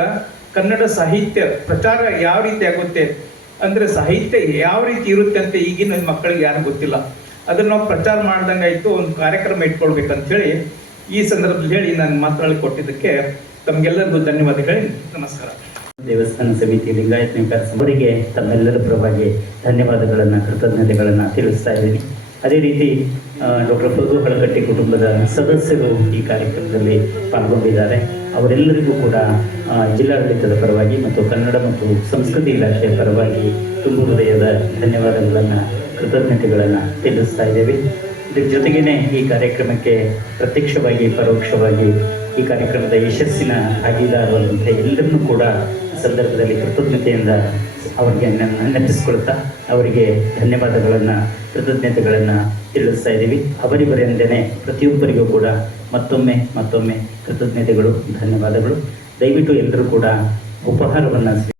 ಕನ್ನಡ ಸಾಹಿತ್ಯ ಪ್ರಚಾರ ಯಾವ ರೀತಿ ಆಗುತ್ತೆ ಅಂದರೆ ಸಾಹಿತ್ಯ ಯಾವ ರೀತಿ ಇರುತ್ತೆ ಅಂತ ಈಗಿನ ಮಕ್ಕಳಿಗೆ ಯಾರು ಗೊತ್ತಿಲ್ಲ. ಅದನ್ನು ನಾವು ಪ್ರಚಾರ ಮಾಡ್ದಂಗೆ ಆಯಿತು, ಒಂದು ಕಾರ್ಯಕ್ರಮ ಇಟ್ಕೊಳ್ಬೇಕಂತ ಹೇಳಿ ಈ ಸಂದರ್ಭದಲ್ಲಿ ಹೇಳಿ ನಾನು ಮಾತನಾಡಿ ಕೊಟ್ಟಿದ್ದಕ್ಕೆ ತಮಗೆಲ್ಲರಿಗೂ ಧನ್ಯವಾದಗಳು. ನಮಸ್ಕಾರ. ದೇವಸ್ಥಾನ ಸಮಿತಿ ಲಿಂಗಾಯತ ಅವರಿಗೆ ತಮ್ಮೆಲ್ಲರ ಪರವಾಗಿ ಧನ್ಯವಾದಗಳನ್ನು, ಕೃತಜ್ಞತೆಗಳನ್ನು ತಿಳಿಸ್ತಾ ಇದ್ದೀನಿ. ಅದೇ ರೀತಿ ಡಾಕ್ಟರ್ ಫಗು ಹಳಕಟ್ಟಿ ಕುಟುಂಬದ ಸದಸ್ಯರು ಈ ಕಾರ್ಯಕ್ರಮದಲ್ಲಿ ಪಾಲ್ಗೊಂಡಿದ್ದಾರೆ. ಅವರೆಲ್ಲರಿಗೂ ಕೂಡ ಜಿಲ್ಲಾಡಳಿತದ ಪರವಾಗಿ ಮತ್ತು ಕನ್ನಡ ಮತ್ತು ಸಂಸ್ಕೃತಿ ಇಲಾಖೆಯ ಪರವಾಗಿ ತುಂಬ ಹೃದಯದ ಧನ್ಯವಾದಗಳನ್ನು, ಕೃತಜ್ಞತೆಗಳನ್ನು ತಿಳಿಸ್ತಾ ಇದ್ದೇವೆ. ಇದರ ಜೊತೆಗೇ ಈ ಕಾರ್ಯಕ್ರಮಕ್ಕೆ ಪ್ರತ್ಯಕ್ಷವಾಗಿ ಪರೋಕ್ಷವಾಗಿ ಈ ಕಾರ್ಯಕ್ರಮದ ಯಶಸ್ಸಿನ ಭಾಗಿದಾರರಾದಂಥ ಎಲ್ಲರನ್ನೂ ಕೂಡ ಸಂದರ್ಭದಲ್ಲಿ ಕೃತಜ್ಞತೆಯಿಂದ ಅವರಿಗೆ ನೆನಪಿಸ್ಕೊಳ್ತಾ ಅವರಿಗೆ ಧನ್ಯವಾದಗಳನ್ನು, ಕೃತಜ್ಞತೆಗಳನ್ನು ತಿಳಿಸ್ತಾ ಇದ್ದೀವಿ. ಅವರಿವರೆಂದೇ ಪ್ರತಿಯೊಬ್ಬರಿಗೂ ಕೂಡ ಮತ್ತೊಮ್ಮೆ ಕೃತಜ್ಞತೆಗಳು, ಧನ್ಯವಾದಗಳು. ದಯವಿಟ್ಟು ಎಲ್ಲರೂ ಕೂಡ ಉಪಹಾರವನ್ನು